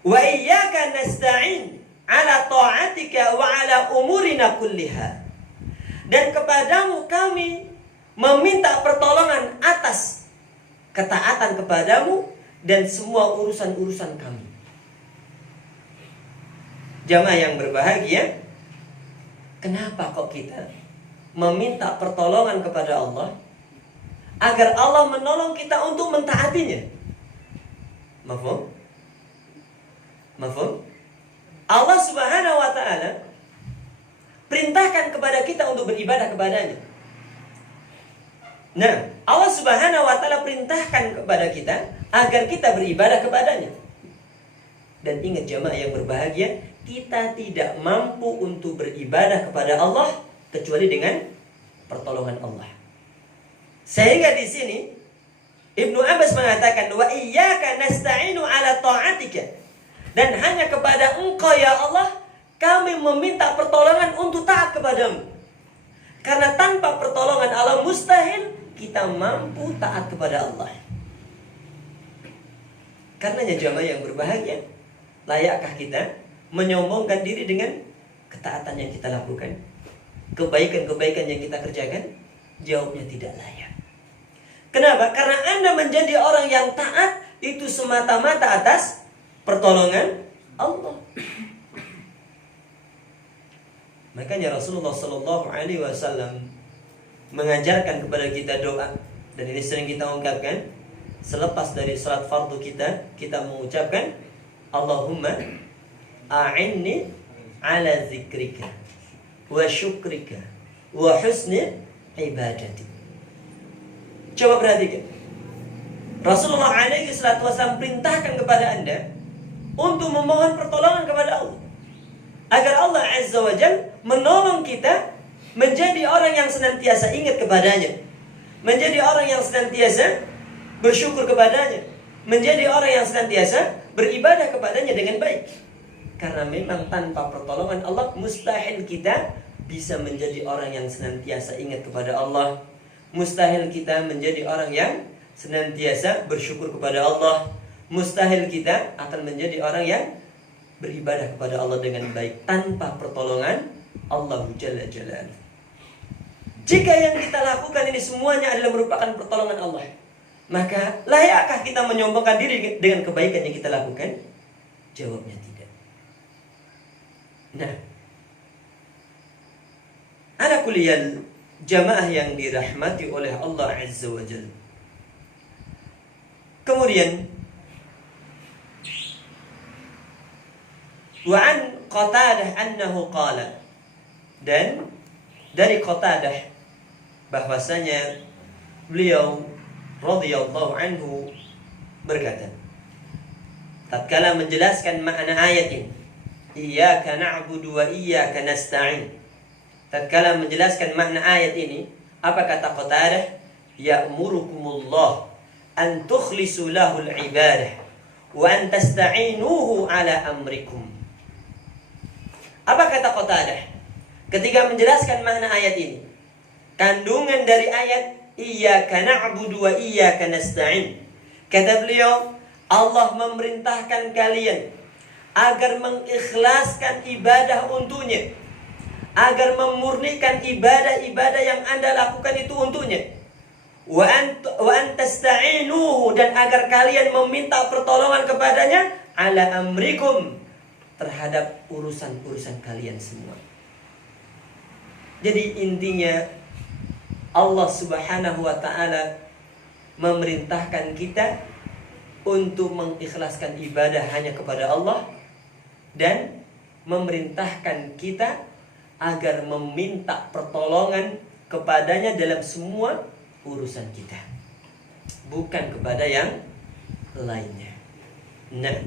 Wa iyyaka nasta'in ala ta'atika wa ala umurina kulliha. Dan kepadamu kami meminta pertolongan atas ketaatan kepadamu dan semua urusan-urusan kami. Jamaah yang berbahagia, kenapa kok kita meminta pertolongan kepada Allah agar Allah menolong kita untuk mentaatinya? Mafhum? Mafhum? Allah Subhanahu wa ta'ala perintahkan kepada kita untuk beribadah kepadanya. Nah, Allah Subhanahu wa ta'ala perintahkan kepada kita agar kita beribadah kepadanya. Dan ingat jamaah yang berbahagia, kita tidak mampu untuk beribadah kepada Allah kecuali dengan pertolongan Allah. Sehingga di sini Ibnu Abbas mengatakan wa iyyaka nasta'inu ala ta'atika, dan hanya kepada Engkau ya Allah kami meminta pertolongan untuk taat kepadamu. Karena tanpa pertolongan Allah mustahil kita mampu taat kepada Allah. Karenanya jamaah yang berbahagia, layakkah kita menyombongkan diri dengan ketaatan yang kita lakukan, kebaikan-kebaikan yang kita kerjakan? Jawabnya tidak layak. Kenapa? Karena Anda menjadi orang yang taat itu semata-mata atas pertolongan Allah. Makanya Rasulullah Sallallahu Alaihi Wasallam mengajarkan kepada kita doa, dan ini sering kita ungkapkan selepas dari salat fardu kita mengucapkan Allahumma a'inni ala zikrika wa syukrika wa husni ibadati. Coba perhatikan, Rasulullah alaihi wasallam perintahkan kepada Anda untuk memohon pertolongan kepada Allah, agar Allah azza wa jalla menolong kita menjadi orang yang senantiasa ingat kepadanya, menjadi orang yang senantiasa bersyukur kepadanya, menjadi orang yang senantiasa beribadah kepadanya dengan baik. Karena memang tanpa pertolongan Allah mustahil kita bisa menjadi orang yang senantiasa ingat kepada Allah. Mustahil kita menjadi orang yang senantiasa bersyukur kepada Allah. Mustahil kita akan menjadi orang yang beribadah kepada Allah dengan baik tanpa pertolongan Allah Jalla Jalaluhu. Jika yang kita lakukan ini semuanya adalah merupakan pertolongan Allah, maka layakkah kita menyombongkan diri dengan kebaikan yang kita lakukan? Jawabnya tidak. Nah, ala kuliyal jamaah yang dirahmati oleh Allah Azza wa Jalla. Kemudian wa an Qatadah annahu qala, dan dari Qatadah bahwasanya beliau radhiyallahu anhu berkata, tatkala menjelaskan makna ayat ini, iyyaka na'budu wa iyyaka nasta'in, tatkala menjelaskan makna ayat ini, apa kata Qatadah? Ya'murukumullah an tukhlisu lahul ibadah wa an tasta'inuhu ala amrikum. Apa kata Qatadah ketika menjelaskan makna ayat ini? Kandungan dari ayat iyyaka na'budu wa iyyaka nasta'in. Kata beliau, Allah memerintahkan kalian agar mengikhlaskan ibadah untuknya, agar memurnikan ibadah-ibadah yang Anda lakukan itu untuknya. Wa an tasta'inuhu, dan agar kalian meminta pertolongan kepadanya ala amrikum, terhadap urusan-urusan kalian semua. Jadi intinya Allah Subhanahu wa ta'ala memerintahkan kita untuk mengikhlaskan ibadah hanya kepada Allah, dan memerintahkan kita agar meminta pertolongan kepadanya dalam semua urusan kita, bukan kepada yang lainnya. Nah,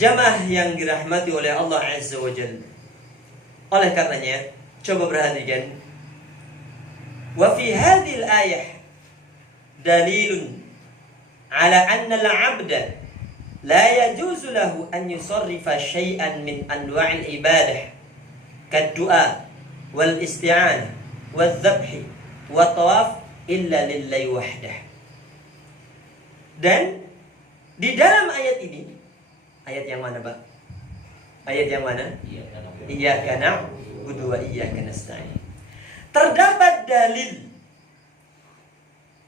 jamaah yang dirahmati oleh Allah Azza wa Jalla, oleh karenanya coba perhatikan, wa fi hadhil ayah dalilun ala anna al-'abda la yajuzu lahu an yusarrifa syai'an min anwa'il ibadah kad-du'a wal isti'anah wal dhabh wa tawaf illa lillahi wahdah. Dan di dalam ayat ini, ayat yang mana, Pak? Ayat yang mana? Iyyaka na'budu wa iyyaka nasta'in. Terdapat dalil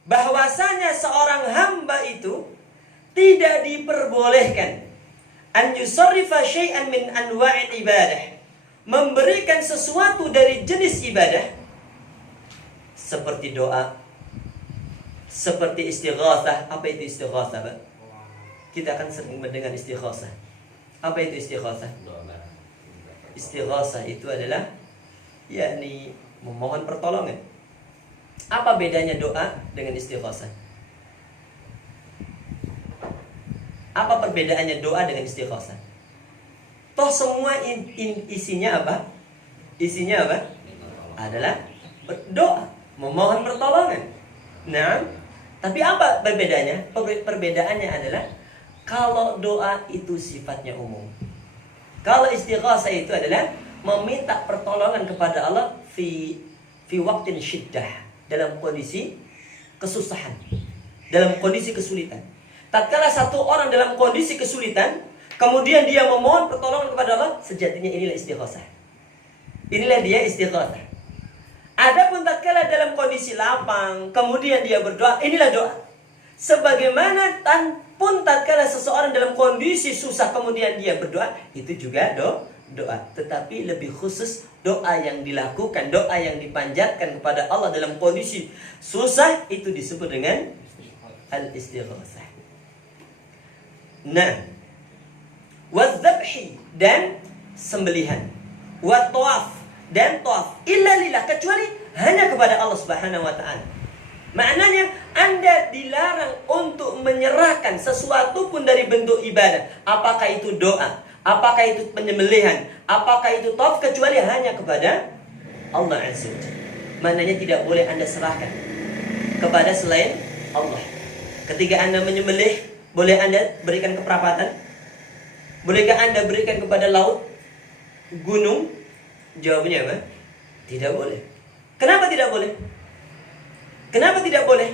bahwasanya seorang hamba itu tidak diperbolehkan an yusarrifa syai'an min anwa'il ibadah, memberikan sesuatu dari jenis ibadah seperti doa, seperti istighatsah. Apa itu istighatsah, Pak? Kita akan sering mendengar istighatsah. Apa itu istighatsah? Istighatsah itu adalah yakni memohon pertolongan. Apa bedanya doa dengan istighatsah? Apa perbedaannya doa dengan istighatsah? Toh semua isinya apa? Isinya apa? Adalah berdoa, memohon pertolongan. Nah, tapi apa perbedaannya? Perbedaannya adalah kalau doa itu sifatnya umum, kalau istighatsah itu adalah meminta pertolongan kepada Allah fi waqtin syiddah, dalam kondisi kesusahan, dalam kondisi kesulitan. Tatkala satu orang dalam kondisi kesulitan, kemudian dia memohon pertolongan kepada Allah, sejatinya inilah istighosah. Inilah dia istighosah. Adapun tatkala dalam kondisi lapang, kemudian dia berdoa, inilah doa. Sebagaimana pun tatkala seseorang dalam kondisi susah kemudian dia berdoa, itu juga doa. Tetapi lebih khusus doa yang dilakukan, doa yang dipanjatkan kepada Allah dalam kondisi susah, itu disebut dengan al-istighosah. Nah, wadzabhi, dan sembelihan, wa tawaf, dan tawaf, illa lillah, kecuali hanya kepada Allah Subhanahu wa taala. Maknanya Anda dilarang untuk menyerahkan sesuatu pun dari bentuk ibadah, apakah itu doa, apakah itu penyembelihan, apakah itu tawaf, kecuali hanya kepada Allah Azza wa Jalla. Maknanya tidak boleh Anda serahkan kepada selain Allah. Ketika Anda menyembelih, boleh Anda berikan ke perapatan? Bolehkah Anda berikan kepada laut, gunung? Jawabannya apa? Tidak boleh. Kenapa tidak boleh? Kenapa tidak boleh?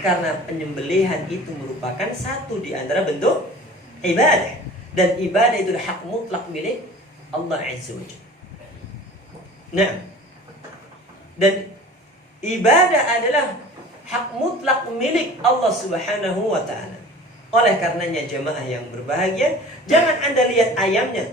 Karena penyembelihan itu merupakan satu di antara bentuk ibadah. Dan ibadah itu hak mutlak milik Allah Azza wa Jalla. Nah, dan ibadah adalah hak mutlak milik Allah Subhanahu wa ta'ala. Oleh karenanya jemaah yang berbahagia, jangan Anda lihat ayamnya,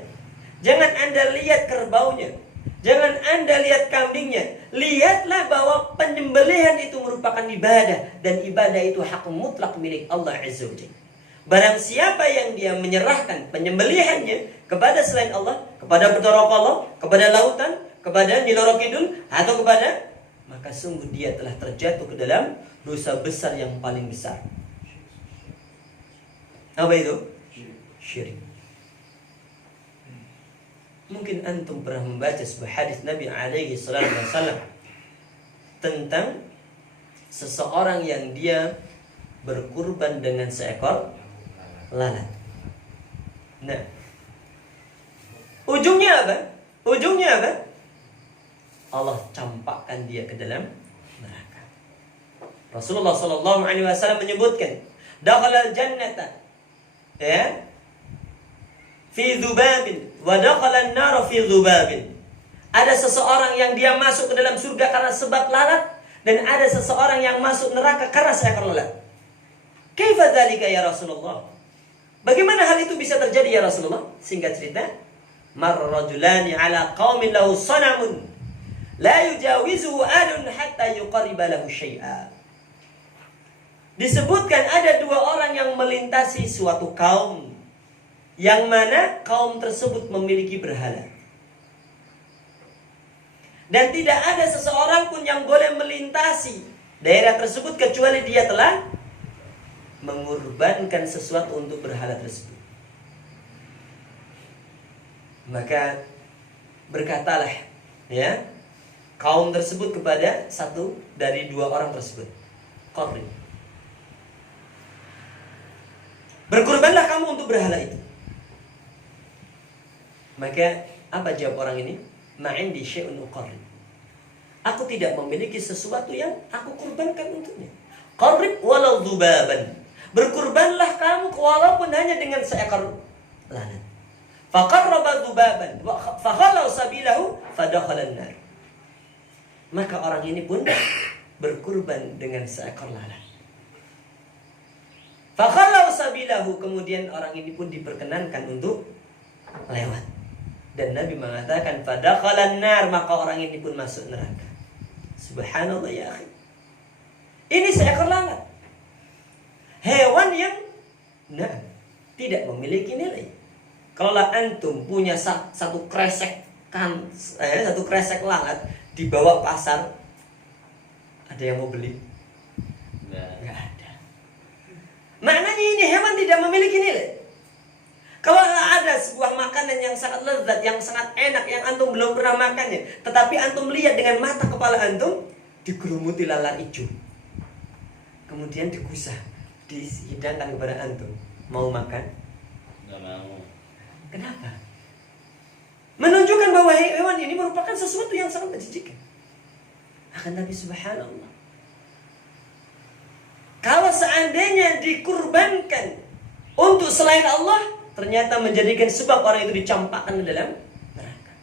jangan Anda lihat kerbaunya, jangan Anda lihat kambingnya. Lihatlah bahwa penyembelihan itu merupakan ibadah, dan ibadah itu hak mutlak milik Allah Azza wa Jalla. Barang siapa yang dia menyerahkan penyembelihannya kepada selain Allah, kepada Bathara, kepada lautan, kepada Nyi Roro Kidul, atau kepada, maka sungguh dia telah terjatuh ke dalam dosa besar yang paling besar. Apa itu? Syirik. Mungkin antum pernah membaca sebuah hadis Nabi alaihi salatu wasallam tentang seseorang yang dia berkurban dengan seekor lalat. Nah, ujungnya apa? Ujungnya apa? Allah campakkan dia ke dalam neraka. Rasulullah sallallahu alaihi wasallam menyebutkan, dakhala al-jannata ya fi dzubabin wa dakhala an-nar fi dzubabin. Ada seseorang yang dia masuk ke dalam surga karena sebab lalat, dan ada seseorang yang masuk neraka karena seekor lalat. Kaifa dzalika ya Rasulullah? Bagaimana hal itu bisa terjadi ya Rasulullah? Singkat cerita, marrajulani ala qaumin lahu sanamun la yujawizuhu adun hatta yuqarriba lahu syai'a. Disebutkan ada dua orang yang melintasi suatu kaum, yang mana kaum tersebut memiliki berhala, dan tidak ada seseorang pun yang boleh melintasi daerah tersebut kecuali dia telah mengorbankan sesuatu untuk berhala tersebut. Maka berkatalah ya kaum tersebut kepada satu dari dua orang tersebut, qarrib, berkorbanlah kamu untuk berhala itu. Maka apa jawab orang ini? Ma'indi syai'un uqarrib. Aku tidak memiliki sesuatu yang aku kurbankan untuknya. Qarrib walau dzubaban. Berkurbanlah kamu walaupun hanya dengan seekor lalat. Faqarraba dzubaban fa khalau sabilahu fadakhala an-nar. Maka orang ini pun berkurban dengan seekor lalat. Fa khalau sabilahu, kemudian orang ini pun diperkenankan untuk lewat. Dan Nabi mengatakan fadakhala an-nar, maka orang ini pun masuk neraka. Subhanallah ya akhi. Ini seekor lalat, hewan yang tidak memiliki nilai. Kalau antum punya satu kresek lalat dibawa pasar, ada yang mau beli? Nggak ada. Maknanya ini hewan tidak memiliki nilai. Kalau ada sebuah makanan yang sangat lezat, yang sangat enak, yang antum belum pernah makannya, tetapi antum lihat dengan mata kepala antum, digerumuti lalat hijau, kemudian digusah, dihidangkan kepada antum, mau makan? Nggak mau. Kenapa? Menunjukkan bahwa hewan ini merupakan sesuatu yang sangat menjijikkan. Akan tapi subhanallah, kalau seandainya dikurbankan untuk selain Allah, ternyata menjadikan sebab orang itu dicampakkan ke dalam neraka.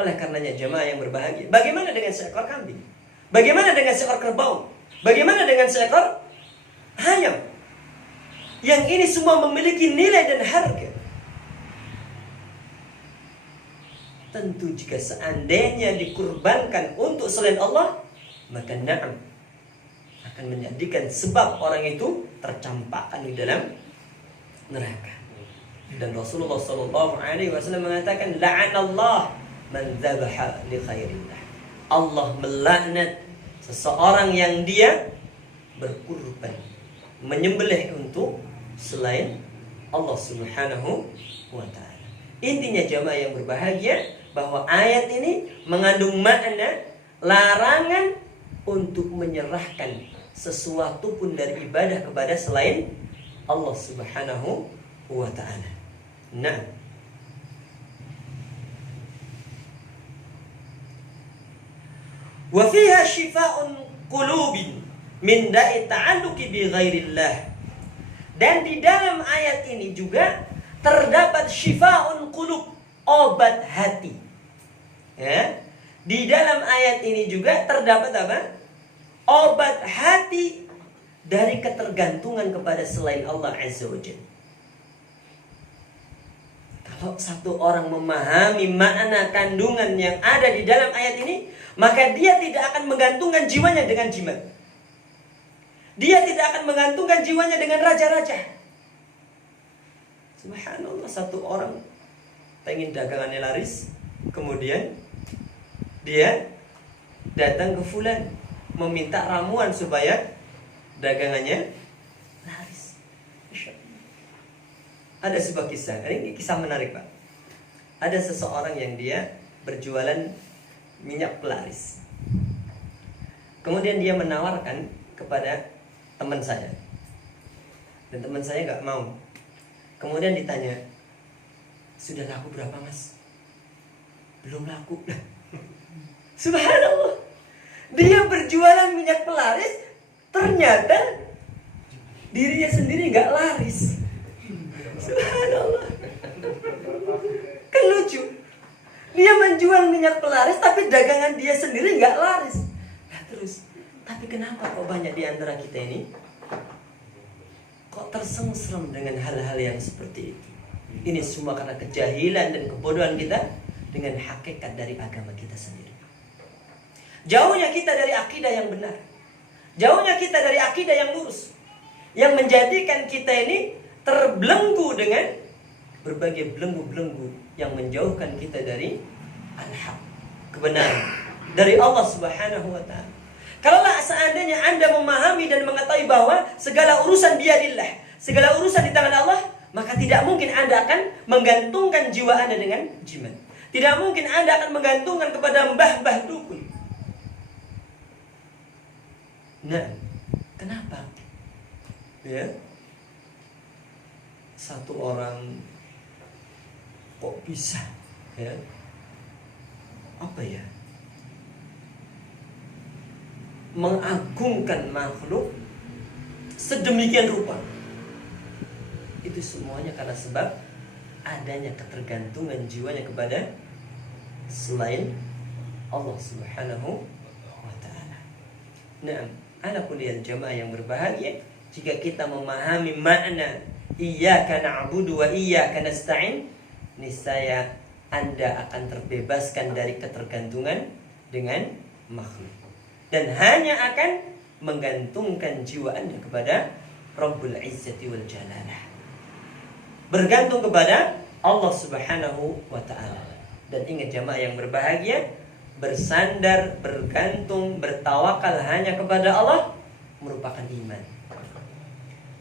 Oleh karenanya jemaah yang berbahagia, bagaimana dengan seekor kambing? Bagaimana dengan seekor kerbau? Bagaimana dengan seekor ayam? Yang ini semua memiliki nilai dan harga. Tentu jika seandainya dikurbankan untuk selain Allah, maka na'am akan menjadikan sebab orang itu tercampakkan di dalam neraka. Dan Rasulullah SAW mengatakan, la'anallah man dzabaha li khairillah. Allah melaknat seseorang yang dia berkurban, menyembelih untuk selain Allah Subhanahu wa ta'ala. Intinya jamaah yang berbahagia, bahwa ayat ini mengandung makna larangan untuk menyerahkan sesuatu pun dari ibadah kepada selain Allah Subhanahu wa ta'ala. Nah, wa fiha shifa'un qulubin min da'i ta'alluqi bi ghairillah. Dan di dalam ayat ini juga terdapat shifa'un qulub, obat hati. Ya. Di dalam ayat ini juga terdapat apa? Obat hati dari ketergantungan kepada selain Allah Azza wa Jalla. Kalau satu orang memahami makna kandungan yang ada di dalam ayat ini, maka dia tidak akan menggantungkan jiwanya dengan jimat. Dia tidak akan menggantungkan jiwanya dengan raja-raja. Subhanallah, satu orang pengen dagangannya laris, kemudian dia datang ke fulan meminta ramuan supaya dagangannya laris. Ada sebuah kisah, ini kisah menarik Pak. Ada seseorang yang dia berjualan minyak pelaris. Kemudian dia menawarkan kepada teman saya, dan teman saya nggak mau. Kemudian ditanya, sudah laku berapa mas? Belum laku. Subhanallah, dia berjualan minyak pelaris, ternyata dirinya sendiri nggak laris. Subhanallah, kan lucu. Dia menjual minyak pelaris, tapi dagangan dia sendiri nggak laris. Nah, terus, tapi kenapa kok banyak di antara kita ini kok tersengsem dengan hal-hal yang seperti itu? Ini semua karena kejahilan dan kebodohan kita dengan hakikat dari agama kita sendiri. Jauhnya kita dari akidah yang benar, jauhnya kita dari akidah yang lurus, yang menjadikan kita ini terbelenggu dengan berbagai belenggu-belenggu yang menjauhkan kita dari al-haq, kebenaran dari Allah Subhanahu wa ta'ala. Kalaulah seandainya Anda memahami dan mengetahui bahwa segala urusan biadillah, segala urusan di tangan Allah, maka tidak mungkin Anda akan menggantungkan jiwa Anda dengan jimat. Tidak mungkin Anda akan menggantungkan kepada mbah-mbah dukun. Nah, kenapa? Ya, satu orang kok bisa, ya, apa ya, mengagungkan makhluk sedemikian rupa. Itu semuanya karena sebab adanya ketergantungan jiwanya kepada selain Allah Subhanahu wa ta'ala. Nah, ala kulli jamaah yang berbahagia, jika kita memahami makna iyyaka na'budu wa iyyaka nasta'in, niscaya Anda akan terbebaskan dari ketergantungan dengan makhluk, dan hanya akan menggantungkan jiwa Anda kepada Rabbul Izzati wal Jalalah, bergantung kepada Allah Subhanahu wa ta'ala. Dan ingat jamaah yang berbahagia, bersandar, bergantung, bertawakal hanya kepada Allah merupakan iman.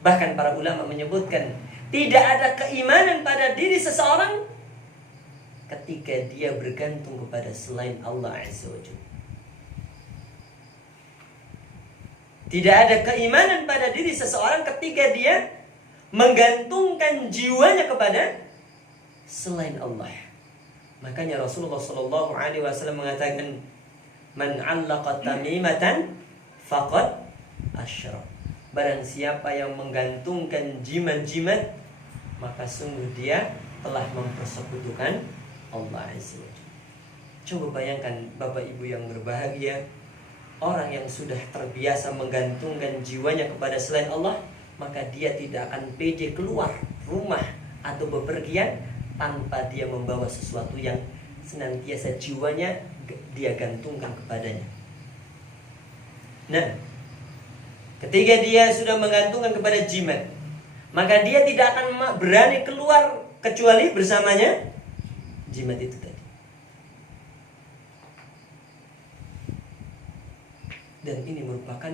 Bahkan para ulama menyebutkan, tidak ada keimanan pada diri seseorang ketika dia bergantung kepada selain Allah Azza wa Jalla. Tidak ada keimanan pada diri seseorang ketika dia menggantungkan jiwanya kepada selain Allah. Makanya Rasulullah SAW mengatakan, man 'allaqa tamimatan faqad asyrak. Barang siapa yang menggantungkan jimat-jimat, maka sungguh dia telah mempersekutukan Allah Azza wa Jalla. Coba bayangkan Bapak Ibu yang berbahagia, orang yang sudah terbiasa menggantungkan jiwanya kepada selain Allah, maka dia tidak akan pede keluar rumah atau bepergian tanpa dia membawa sesuatu yang senantiasa jiwanya dia gantungkan kepadanya. Nah, ketika dia sudah menggantungkan kepada jimat, maka dia tidak akan berani keluar kecuali bersamanya jimat itu tadi. Dan ini merupakan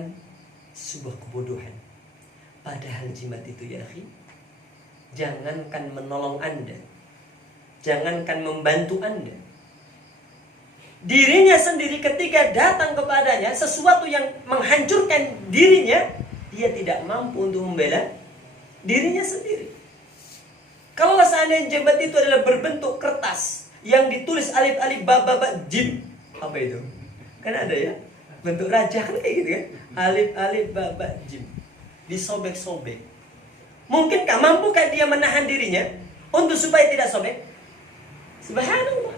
sebuah kebodohan. Padahal jimat itu ya akhi, jangankan menolong Anda, jangankan membantu Anda, dirinya sendiri ketika datang kepadanya sesuatu yang menghancurkan dirinya, dia tidak mampu untuk membela dirinya sendiri. Kalau seandainya jimat itu adalah berbentuk kertas yang ditulis alif-alif ba jim, apa itu? Kan ada ya, bentuk raja kan kayak gitu kan, alif-alif ba jim, disobek-sobek. Mungkinkah, mampukah dia menahan dirinya untuk supaya tidak sobek? Subhanallah.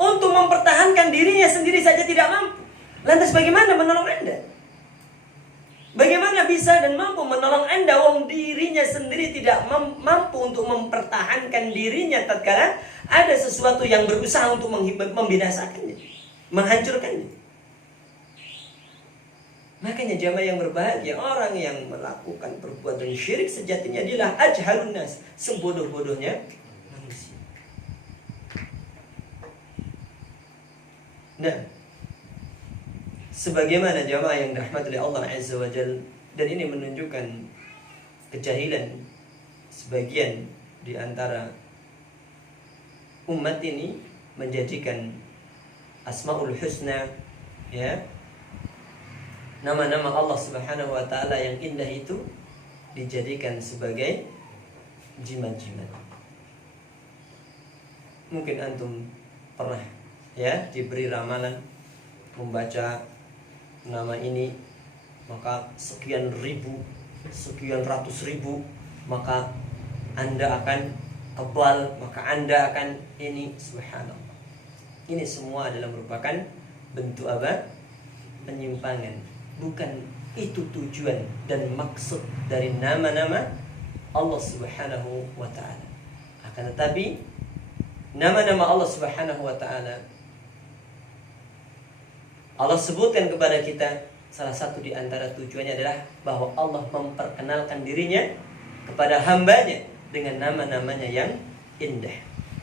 Untuk mempertahankan dirinya sendiri saja tidak mampu. Lantas bagaimana menolong Anda? Bagaimana bisa dan mampu menolong Anda wong dirinya sendiri tidak mampu untuk mempertahankan dirinya tatkala ada sesuatu yang berusaha untuk membinasakannya, menghancurkannya. Makanya jamaah yang berbahagia, orang yang melakukan perbuatan syirik sejatinya adalah ajhalun nas, sebodoh-bodohnya manusia. Nah, sebagaimana jamaah yang dirahmati oleh Allah Azza wa Jalla, dan ini menunjukkan kejahilan sebagian di antara umat ini menjadikan Asmaul Husna, ya, nama-nama Allah Subhanahu wa taala yang indah itu dijadikan sebagai jimat-jimat. Mungkin antum pernah ya diberi ramalan membaca nama ini, maka sekian ribu, sekian ratus ribu, maka Anda akan kebal, maka Anda akan ini. Subhanallah. Ini semua adalah merupakan bentuk apa? Penyimpangan. Bukan itu tujuan dan maksud dari nama-nama Allah Subhanahu wa ta'ala. Akan tetapi nama-nama Allah Subhanahu wa ta'ala Allah sebutkan kepada kita, salah satu di antara tujuannya adalah bahwa Allah memperkenalkan dirinya kepada hambanya dengan nama-namanya yang indah.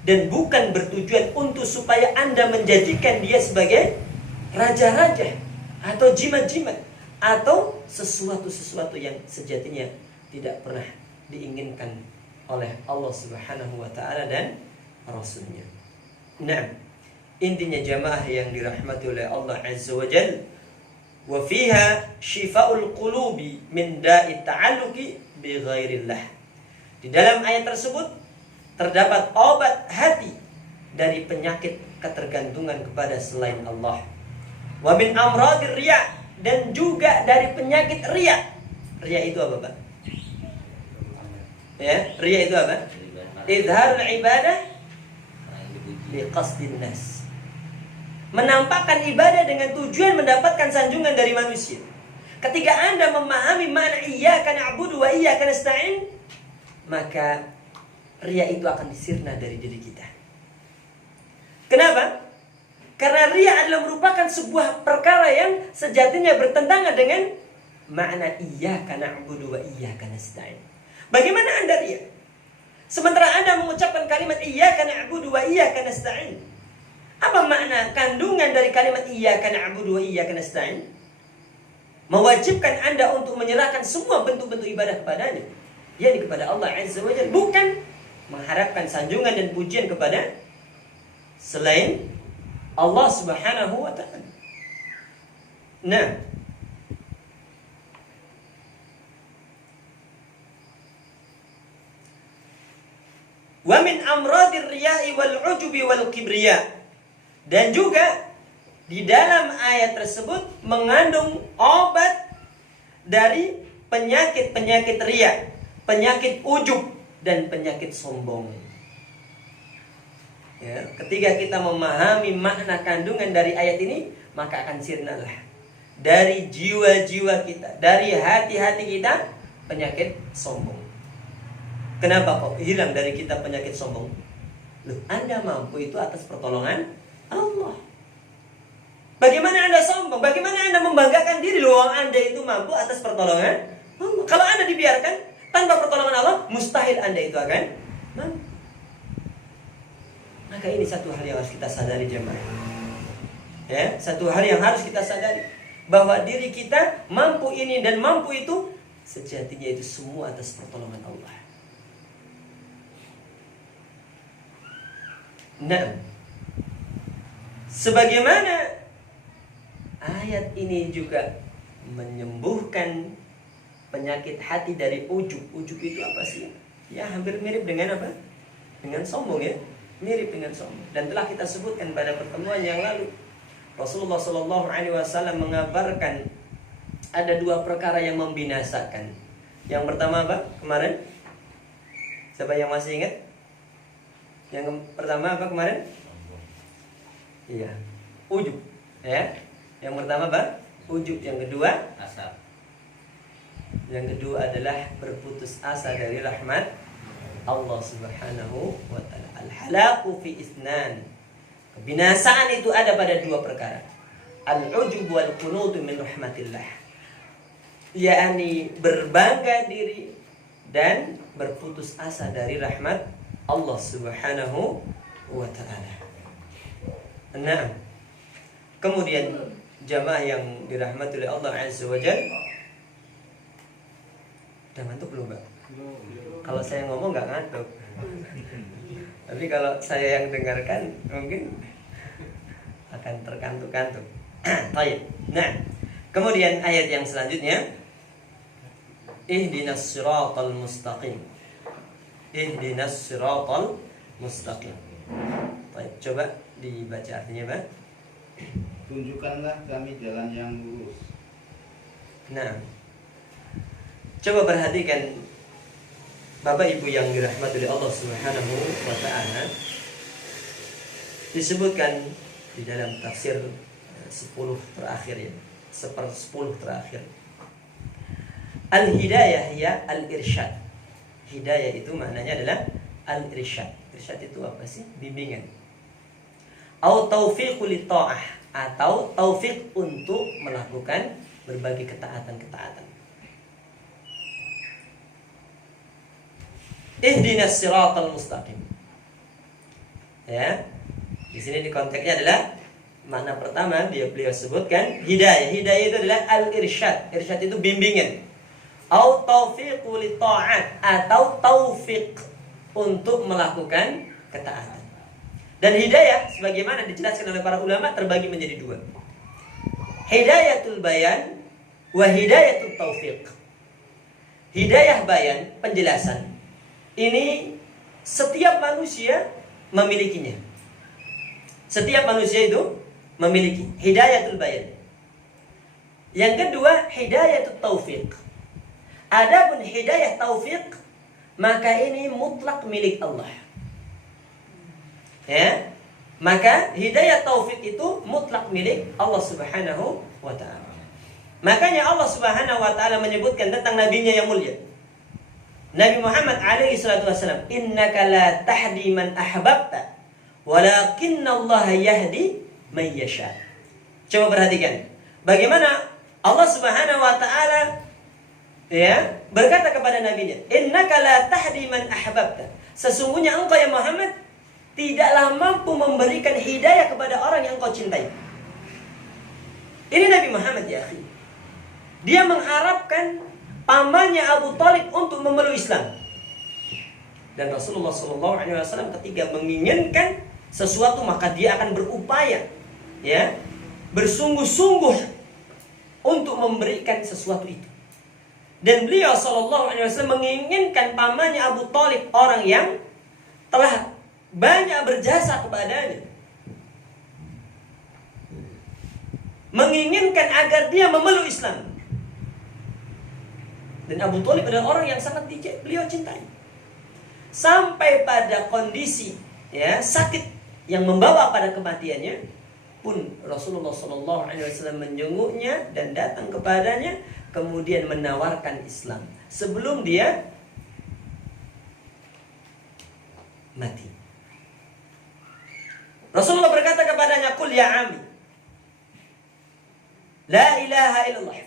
Dan bukan bertujuan untuk supaya Anda menjadikan dia sebagai raja-raja atau jimat-jimat atau sesuatu-sesuatu yang sejatinya tidak pernah diinginkan oleh Allah Subhanahu wa ta'ala dan Rasulnya. Nah, intinya jamaah yang dirahmati oleh Allah Azza wa Jalla, wa fiha shifa'ul qulubi min da'i ta'alluqi bi ghairillah. Di dalam ayat tersebut terdapat obat hati dari penyakit ketergantungan kepada selain Allah. Wa min amradir riya, dan juga dari penyakit riya. Riya itu apa, Pak? Ya, riya itu apa? Izharul ibadah li qasdin nas. Menampakkan ibadah dengan tujuan mendapatkan sanjungan dari manusia. Ketika Anda memahami makna iyyaka na'budu wa iyyaka nasta'in, maka riya itu akan disirna dari diri kita. Kenapa? Karena riya adalah merupakan sebuah perkara yang sejatinya bertentangan dengan makna iyyaka na'budu wa iyyaka nasta'in. Bagaimana Anda riya? Sementara Anda mengucapkan kalimat iyyaka na'budu wa iyyaka nasta'in. Apa makna kandungan dari kalimat iyyaka na'budu wa iyyaka nasta'in? Mewajibkan Anda untuk menyerahkan semua bentuk-bentuk ibadah kepadanya, yakni kepada Allah Azza wa Jalla, bukan mengharapkan sanjungan dan pujian kepada selain Allah Subhanahu wa ta'ala. Nah, wa min amradir riya'i wal 'ujubi wal kibriya, dan juga di dalam ayat tersebut mengandung obat dari penyakit-penyakit riya, penyakit ujub, dan penyakit sombong. Ya, ketika kita memahami makna kandungan dari ayat ini, maka akan sirnalah dari jiwa-jiwa kita, dari hati-hati kita penyakit sombong. Kenapa kok hilang dari kita penyakit sombong? Loh, Anda mampu itu atas pertolongan Allah. Bagaimana Anda sombong? Bagaimana Anda membanggakan diri? Loh, Anda itu mampu atas pertolongan Allah. Kalau Anda dibiarkan tanpa pertolongan Allah, mustahil Anda itu akan mampu. Maka ini satu hal yang harus kita sadari jemaah. Ya, satu hal yang harus kita sadari, bahwa diri kita mampu ini dan mampu itu, sejatinya itu semua atas pertolongan Allah. Nah, sebagaimana ayat ini juga menyembuhkan penyakit hati dari ujub. Ujub itu apa sih? Ya, hampir mirip dengan apa? Dengan sombong, ya. Mirip dengan sombong. Dan telah kita sebutkan pada pertemuan yang lalu, Rasulullah SAW mengabarkan ada dua perkara yang membinasakan. Yang pertama apa? Kemarin? Siapa yang masih ingat? Yang pertama apa kemarin? Iya, ujub. Ya. Yang pertama apa? Ujub. Yang kedua? Asap. Yang kedua adalah berputus asa dari rahmat Allah Subhanahu wa ta'ala. Al-halaku fi isnan. Kebinasaan itu ada pada dua perkara. Al-ujub wal qunutu min rahmatillah. yakni berbangga diri dan berputus asa dari rahmat Allah Subhanahu wa taala. Nah, kemudian jamaah yang dirahmati oleh Allah Azza wa Jalla. Udah ngantuk belum, Mbak? Kalau saya ngomong nggak ngantuk. Tapi kalau saya yang dengarkan mungkin akan terkantuk-kantuk. Baik. Nah, kemudian ayat yang selanjutnya, Ihdinas siratal mustaqim. Ihdinas siratal mustaqim. Baik, coba dibaca artinya, Pak. Tunjukkanlah kami jalan yang lurus. Nah, coba perhatikan Bapak Ibu yang dirahmati oleh Allah Subhanahu wa taala. Disebutkan di dalam tafsir 10 terakhir ya, 10 terakhir. Al-hidayah ya al-irsyad. Hidayah itu maknanya adalah al-irsyad. Irsyad itu apa sih? Bimbingan. Au taufiqul ta'ah, atau taufik untuk melakukan berbagai ketaatan-ketaatan. Ihdinas siratal mustaqim. Ya. Di sini di konteksnya adalah makna pertama beliau sebutkan hidayah. Hidayah itu adalah al-irsyad. Irsyad itu bimbingan. Au taufiqul ta'at, atau taufik untuk melakukan ketaatan. Dan hidayah sebagaimana dijelaskan oleh para ulama terbagi menjadi dua. Hidayatul bayan wa hidayatul taufiq. Hidayah bayan, penjelasan. Ini setiap manusia memilikinya. Setiap manusia itu memiliki hidayatul bayan. Yang kedua, hidayatul taufiq. Adapun hidayah taufik, maka ini mutlak milik Allah. Ya, maka hidayah taufik itu mutlak milik Allah Subhanahu wa taala. Makanya Allah Subhanahu wa taala menyebutkan tentang nabinya yang mulia, Nabi Muhammad alaihi salatu wasallam, "Innaka la tahdi man ahbabta, walakinnallaha yahdi man yasha." Coba perhatikan bagaimana Allah Subhanahu wa taala berkata kepada nabinya, "Innaka la tahdi man ahbabta." Sesungguhnya engkau ya Muhammad tidaklah mampu memberikan hidayah kepada orang yang engkau cintai. Ini Nabi Muhammad ya akhi. Dia mengharapkan pamannya Abu Thalib untuk memeluk Islam. Dan Rasulullah SAW ketika menginginkan sesuatu maka dia akan berupaya, bersungguh-sungguh untuk memberikan sesuatu itu. Dan beliau SAW menginginkan pamannya Abu Thalib, orang yang telah banyak berjasa kepadanya, menginginkan agar dia memeluk Islam. Dan Abu Thalib adalah orang yang sangat beliau cintai. sampai pada kondisi ya sakit yang membawa pada kematiannya pun Rasulullah SAW menjenguknya dan datang kepadanya, kemudian menawarkan Islam sebelum dia mati. Rasulullah berkata kepadanya, "Qul ya ami, la ilaha illallah,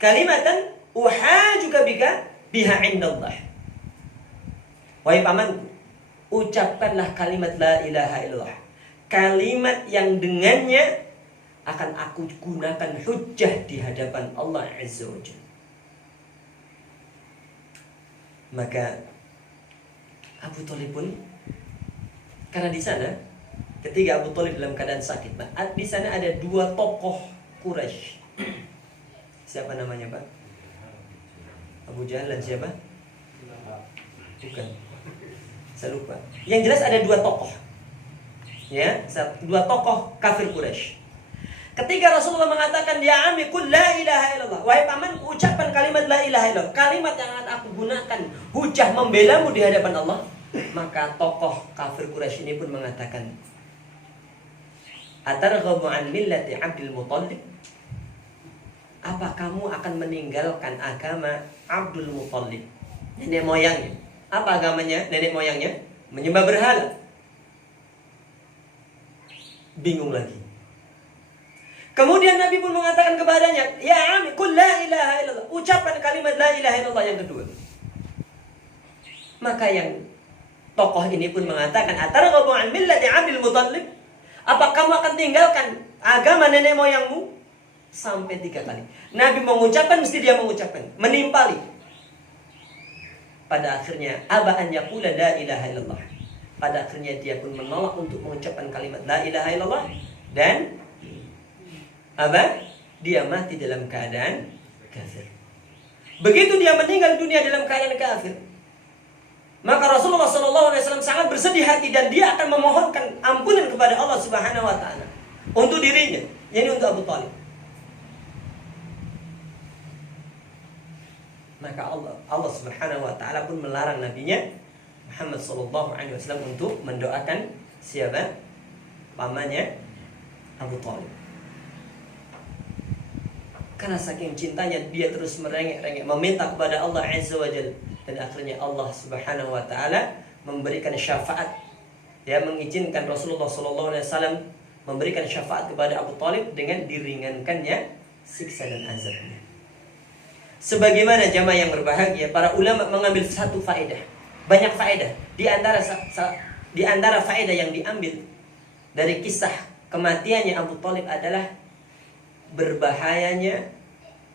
kalimatan uhajuka bika biha indallah." Wahai pamanku, ucapkanlah kalimat la ilaha illallah, kalimat yang dengannya akan aku gunakan hujjah di hadapan Allah Azza wa Jalla. Maka Abu Thalib pun, karena di sana ketika Abu Thalib dalam keadaan sakit, di sana ada dua tokoh Quraisy. Siapa namanya, Pak? Abu Jahal dan siapa? Bukan. Saya lupa. Yang jelas ada dua tokoh. Ya, dua tokoh kafir Quraisy. Ketika Rasulullah mengatakan, "Ya ami, qul la ilaha illallah." Wahai pamanku, ucapkan kalimat la ilaha illallah, kalimat yang akan aku gunakan hujah membelamu di hadapan Allah. Maka tokoh kafir Quraisy ini pun mengatakan, "Atarghabu an millati Abdul Muthalib?" Apa kamu akan meninggalkan agama Abdul Muthalib, nenek moyangnya? Apa agamanya nenek moyangnya? Menyembah berhala. Bingung lagi. Kemudian Nabi pun mengatakan kepadanya, "Ya ami, qul la ilaha illallah." Ucapkan kalimat la ilaha illallah yang kedua. Maka yang tokoh ini pun mengatakan, "Atarghabu an millati Abdul Muthalib?" Apa kamu akan tinggalkan agama nenek moyangmu? Sampai 3 kali. Nabi mengucapkan, mesti dia mengucapkan, menimpali. Pada akhirnya, aba an yaqula la ilaha illallah. Pada akhirnya dia pun menolak untuk mengucapkan kalimat la ilaha illallah, dan dia mati dalam keadaan kafir. Begitu dia meninggal dunia dalam keadaan kafir, maka Rasulullah SAW sangat bersedih hati dan dia akan memohonkan ampunan kepada Allah Subhanahu Wa Taala untuk dirinya, yakni untuk Abu Thalib. Maka Allah Subhanahu Wa Taala pun melarang nabinya Muhammad SAW untuk mendoakan siapa? Pamannya Abu Thalib. Karena saking cintanya dia terus merengek-rengek meminta kepada Allah Azza wa Jalla, dan akhirnya Allah Subhanahu Wa Taala memberikan syafaat, ya, mengizinkan Rasulullah SAW memberikan syafaat kepada Abu Thalib dengan diringankannya siksa dan azabnya. Sebagaimana jamaah yang berbahagia, para ulama mengambil satu faedah, banyak faedah. Di antara faedah yang diambil dari kisah kematiannya Abu Thalib adalah berbahayanya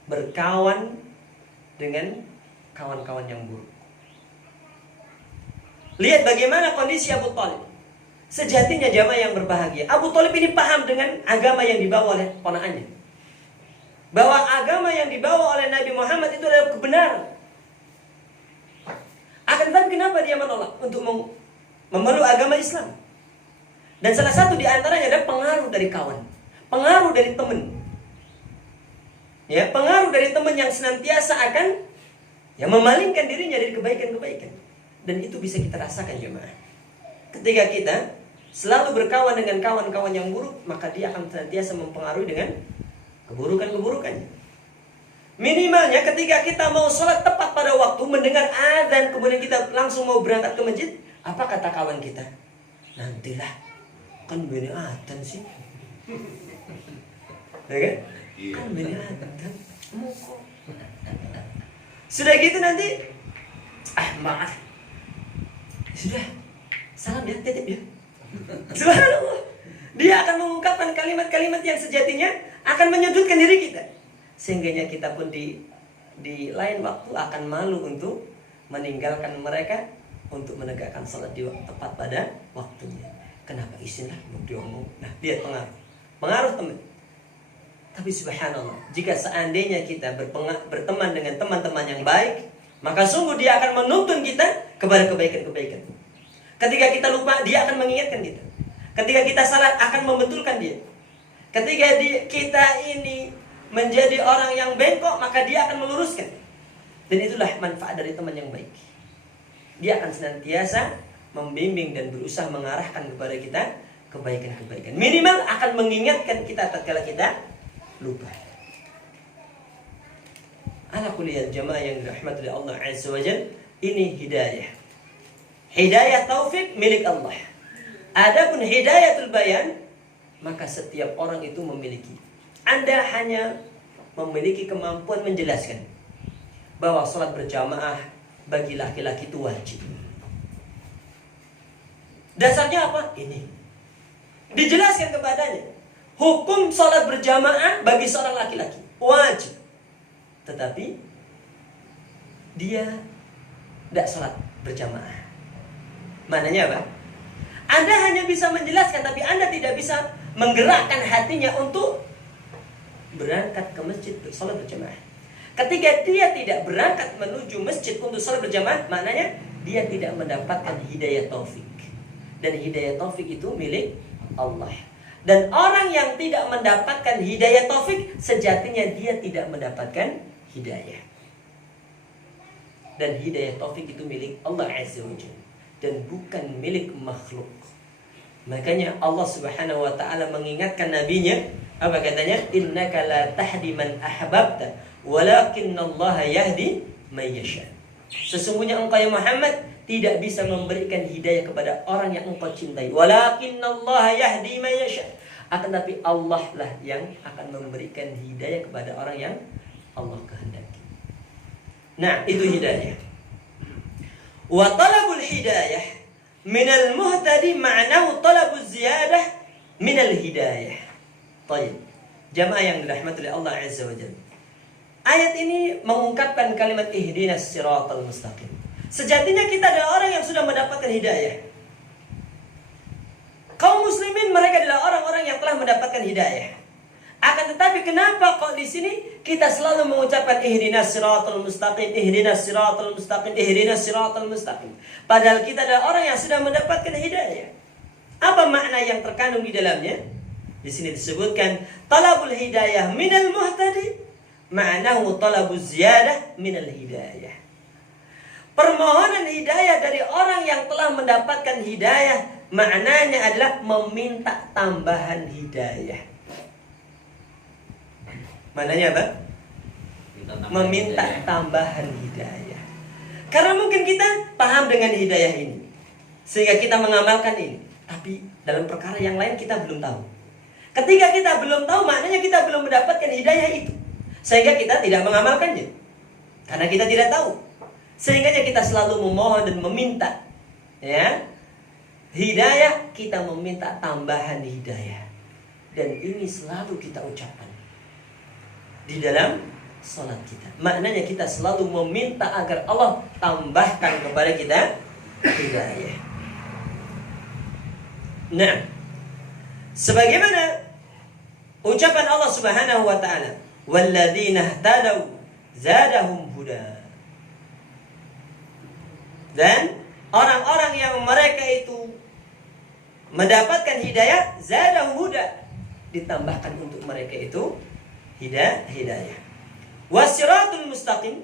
berkawan dengan kawan-kawan yang buruk. Lihat bagaimana kondisi Abu Thalib. Sejatinya jamaah yang berbahagia, Abu Thalib ini paham dengan agama yang dibawa oleh ponakannya, bahwa agama yang dibawa oleh Nabi Muhammad itu adalah kebenaran. Akan tetapi kenapa dia menolak untuk memeluk agama Islam? Dan salah satu di antaranya adalah pengaruh dari kawan, pengaruh dari teman. Ya, pengaruh dari teman yang senantiasa akan memalingkan dirinya dari kebaikan-kebaikan. Dan itu bisa kita rasakan jemaah. Ketika kita selalu berkawan dengan kawan-kawan yang buruk, maka dia akan senantiasa mempengaruhi dengan keburukan-keburukannya. Minimalnya ketika kita mau sholat tepat pada waktu, mendengar adzan, kemudian kita langsung mau berangkat ke masjid, apa kata kawan kita? Nantilah, kan bini adzan sih, ya kan? Kan bini adzan, sudah gitu nanti, maaf, sudah, salam ya, titip ya. Subhanallah, dia akan mengungkapkan kalimat-kalimat yang sejatinya akan menyudutkan diri kita, sehingga kita pun di lain waktu akan malu untuk meninggalkan mereka untuk menegakkan salat di waktu tepat pada waktunya. Kenapa istilah mau diomong? Nah, dia pengaruh teman. Tapi subhanallah, jika seandainya kita berteman dengan teman-teman yang baik, maka sungguh dia akan menuntun kita kepada kebaikan-kebaikan. Ketika kita lupa, dia akan mengingatkan kita. Ketika kita salah, akan membetulkan dia. Ketika kita ini menjadi orang yang bengkok, maka dia akan meluruskan. Dan itulah manfaat dari teman yang baik. Dia akan senantiasa membimbing dan berusaha mengarahkan kepada kita kebaikan-kebaikan. Minimal akan mengingatkan kita tatkala kita lupa. Ala kulliyal jamaah yang dirahmati oleh Allah Azza wa Jalla, ini hidayah. Hidayah taufik milik Allah. Adapun hidayatul bayan, maka setiap orang itu memiliki. Anda hanya memiliki kemampuan menjelaskan bahwa sholat berjamaah bagi laki-laki itu wajib. Dasarnya apa? Ini. Dijelaskan kepadanya. Hukum sholat berjamaah bagi seorang laki-laki wajib. Tetapi dia tidak sholat berjamaah. Maknanya apa? Anda hanya bisa menjelaskan, tapi Anda tidak bisa menggerakkan hatinya untuk berangkat ke masjid sholat berjamaah. Ketika dia tidak berangkat menuju masjid untuk sholat berjamaah, maknanya dia tidak mendapatkan hidayah taufik. Dan hidayah taufik itu milik Allah. Dan orang yang tidak mendapatkan hidayah taufik, sejatinya dia tidak mendapatkan hidayah. Dan hidayah taufik itu milik Allah Azza wa Jalla, dan bukan milik makhluk. Makanya Allah Subhanahu wa taala mengingatkan nabinya, apa katanya? Innaka la tahdi man ahbabta, walakinallaha yahdi man yasha. Sesungguhnya engkau ya Muhammad tidak bisa memberikan hidayah kepada orang yang engkau cintai. Walakinallaha yahdi man yasha. Akan tapi Allah lah yang akan memberikan hidayah kepada orang yang Allah kehendaki. Nah, itu hidayah. Wa talabul hidayah minal muhtadi ma'nahu talabuz ziyadah minal hidayah. Baik. Jamaah yang dirahmati oleh Allah Azza wa Jalla. Ayat ini mengungkapkan kalimat ihdinas siratal mustaqim. Sejatinya kita adalah orang yang sudah mendapatkan hidayah. Kaum muslimin mereka adalah orang-orang yang telah mendapatkan hidayah. Akan tetapi kenapa kok di sini kita selalu mengucapkan ihdinas siratal mustaqim, ihdinas siratal mustaqim, ihdinas siratal mustaqim. Padahal kita adalah orang yang sudah mendapatkan hidayah. Apa makna yang terkandung di dalamnya? Di sini disebutkan talabul hidayah minal muhtadi, ma'nahu talabuz ziyadah minal hidayah. Permohonan hidayah dari orang yang telah mendapatkan hidayah, maknanya adalah meminta tambahan hidayah. Maknanya apa? Meminta tambahan hidayah. Karena mungkin kita paham dengan hidayah ini, sehingga kita mengamalkan ini. Tapi dalam perkara yang lain kita belum tahu. Ketika kita belum tahu, maknanya kita belum mendapatkan hidayah itu, sehingga kita tidak mengamalkannya. Karena kita tidak tahu. Sehingga kita selalu memohon dan meminta, ya, hidayah, kita meminta tambahan hidayah. Dan ini selalu kita ucapkan di dalam sholat kita. Maknanya kita selalu meminta agar Allah tambahkan kepada kita hidayah. Nah, sebagaimana ucapan Allah Subhanahu wa taala, walladzina ihtadaw zadahum huda. Dan orang-orang yang mereka itu mendapatkan hidayah, zadahum huda, ditambahkan untuk mereka itu hidayah. Wasiratul mustaqim,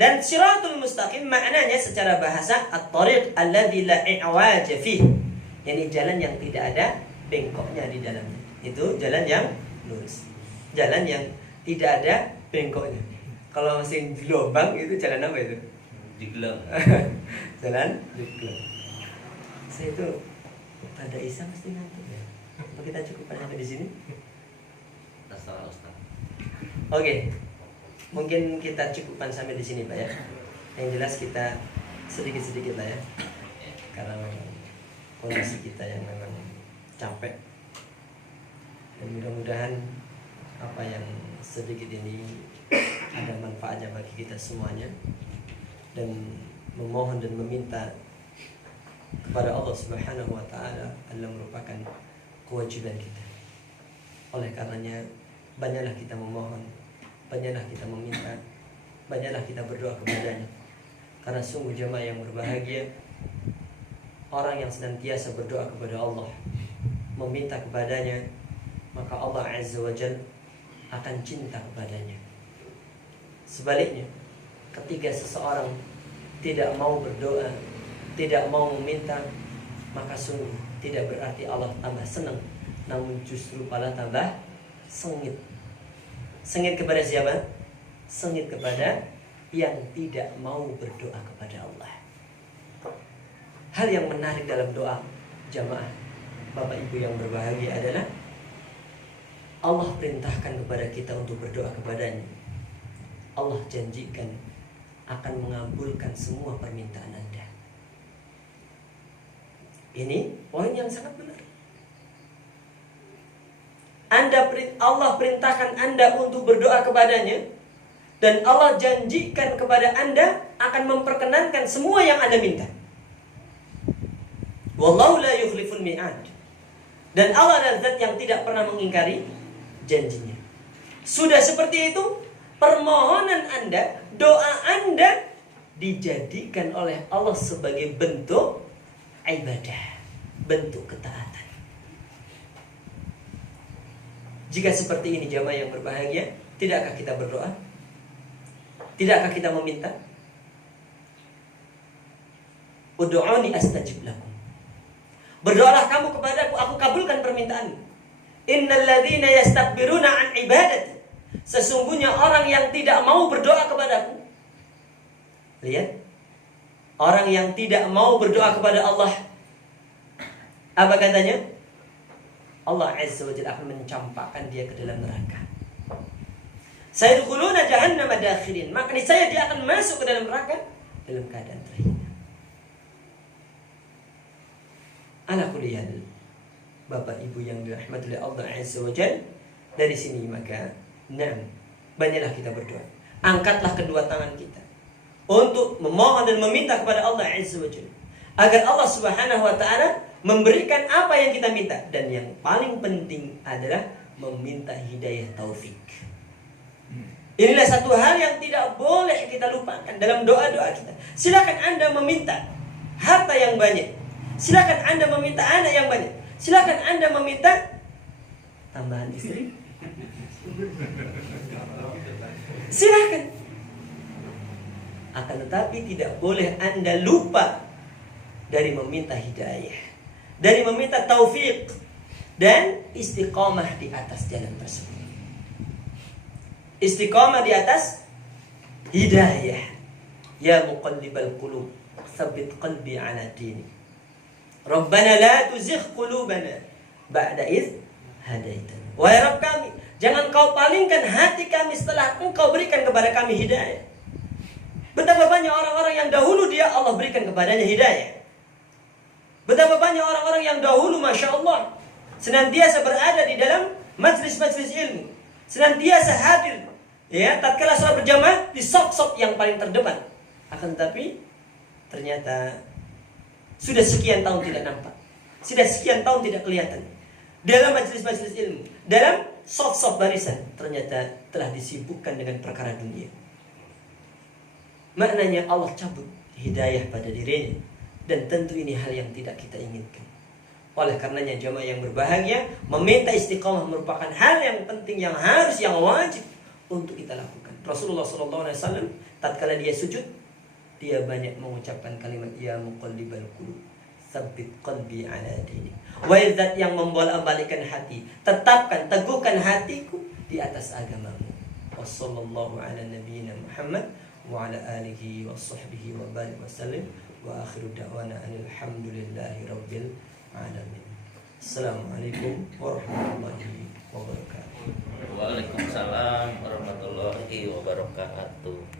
dan siratul mustaqim maknanya secara bahasa at-tariq alladzi la i'waja fihi, yakni jalan yang tidak ada bengkoknya di dalamnya. Itu jalan yang lurus, jalan yang tidak ada bengkoknya. Kalau masih di lubang itu jalan apa itu? Digelang. Jalan digelang. Saya itu pada Isa mesti ngantuk ya. Apa kita cukupkan sampai di sini? Terserah Ustaz. Oke. Mungkin kita cukupkan sampai di sini, Pak ya. Yang jelas kita sedikit-sedikit lah ya. Karena kondisi kita yang memang capek. Dan mudah-mudahan apa yang sedikit ini ada manfaatnya bagi kita semuanya. Dan memohon dan meminta kepada Allah Subhanahu wa taala adalah merupakan kewajiban kita. Oleh karenanya banyaklah kita memohon, banyaklah kita meminta, banyaklah kita berdoa kepadanya. Karena sungguh jemaah yang berbahagia orang yang senantiasa berdoa kepada Allah, meminta kepadanya, maka Allah Azza wa Jalla akan cinta kepadanya. Sebaliknya, ketika seseorang tidak mau berdoa, tidak mau meminta, maka sungguh tidak berarti Allah tambah senang, namun justru malah tambah sengit. Sengit kepada siapa? Sengit kepada yang tidak mau berdoa kepada Allah. Hal yang menarik dalam doa jamaah Bapak Ibu yang berbahagia adalah Allah perintahkan kepada kita untuk berdoa kepadanya. Allah janjikan akan mengabulkan semua permintaan Anda. Ini poin yang sangat benar. Allah perintahkan Anda untuk berdoa kepadanya, dan Allah janjikan kepada Anda akan memperkenankan semua yang Anda minta. Wallahu la yukhliful mi'ad. Dan Allah adalah zat yang tidak pernah mengingkari janjinya. Sudah seperti itu, permohonan Anda, doa Anda dijadikan oleh Allah sebagai bentuk ibadah, bentuk ketaatan. Jika seperti ini jamaah yang berbahagia, tidakkah kita berdoa? Tidakkah kita meminta? Ud'uni astajib lakum. Berdoalah kamu kepadaku, aku kabulkan permintaanmu. Innal ladzina yastakbiruna an ibadati. Sesungguhnya orang yang tidak mau berdoa kepadaku. Lihat, orang yang tidak mau berdoa kepada Allah, apa katanya? Allah Azza wa Jalla akan mencampakkan dia ke dalam neraka. Sayadkhuluna jahannama dakhirin. Maka niscaya dia akan masuk ke dalam neraka dalam keadaan terhina. Ala kulli hal, Bapak Ibu yang dirahmati oleh Allah Azza wa Jalla, dari sini maka banyaklah kita berdoa. Angkatlah kedua tangan kita untuk memohon dan meminta kepada Allah Azza wa Jalla agar Allah Subhanahu wa taala memberikan apa yang kita minta, dan yang paling penting adalah meminta hidayah taufik. Inilah satu hal yang tidak boleh kita lupakan dalam doa-doa kita. Silakan Anda meminta harta yang banyak, silakan Anda meminta anak yang banyak, silakan Anda meminta tambahan istri, silakan. Akan tetapi tidak boleh Anda lupa dari meminta hidayah, dari meminta taufik dan istiqamah di atas jalan tersebut. Istiqamah di atas hidayah. Ya muqallibal qulub, tsabbit qalbi ala dini. Rabbana la tuzigh qulubana ba'da idh hadaitana. Wahai Rabb kami, jangan kau palingkan hati kami setelah Engkau berikan kepada kami hidayah. Betapa banyak orang-orang yang dahulu Allah berikan kepadanya hidayah. Betapa banyak orang-orang yang dahulu, Masya Allah, senantiasa berada di dalam majlis-majlis ilmu, senantiasa hadir, ya, tatkala salat berjamaah di saf-saf yang paling terdepan. Akan tetapi ternyata sudah sekian tahun tidak nampak, sudah sekian tahun tidak kelihatan dalam majlis-majlis ilmu, dalam saf-saf barisan, ternyata telah disibukkan dengan perkara dunia. Maknanya Allah cabut hidayah pada dirinya, dan tentu ini hal yang tidak kita inginkan. Oleh karenanya jamaah yang berbahagia, meminta istiqamah merupakan hal yang penting, yang harus, yang wajib untuk kita lakukan. Rasulullah SAW tatkala dia sujud, dia banyak mengucapkan kalimat ya muqallibal qulub, tsabbit qalbi ala dinik. Wahai zat yang membolak-balikan hati, tetapkan, teguhkan hatiku di atas agamamu. Wassallallahu ala nabiyyina Muhammad wa ala alihi wa sahbihi wa barik wa sallim. Wa akhiru da'wana alhamdulillahi rabbil alamin. Assalamualaikum warahmatullahi wabarakatuh. Waalaikumsalam warahmatullahi wabarakatuh.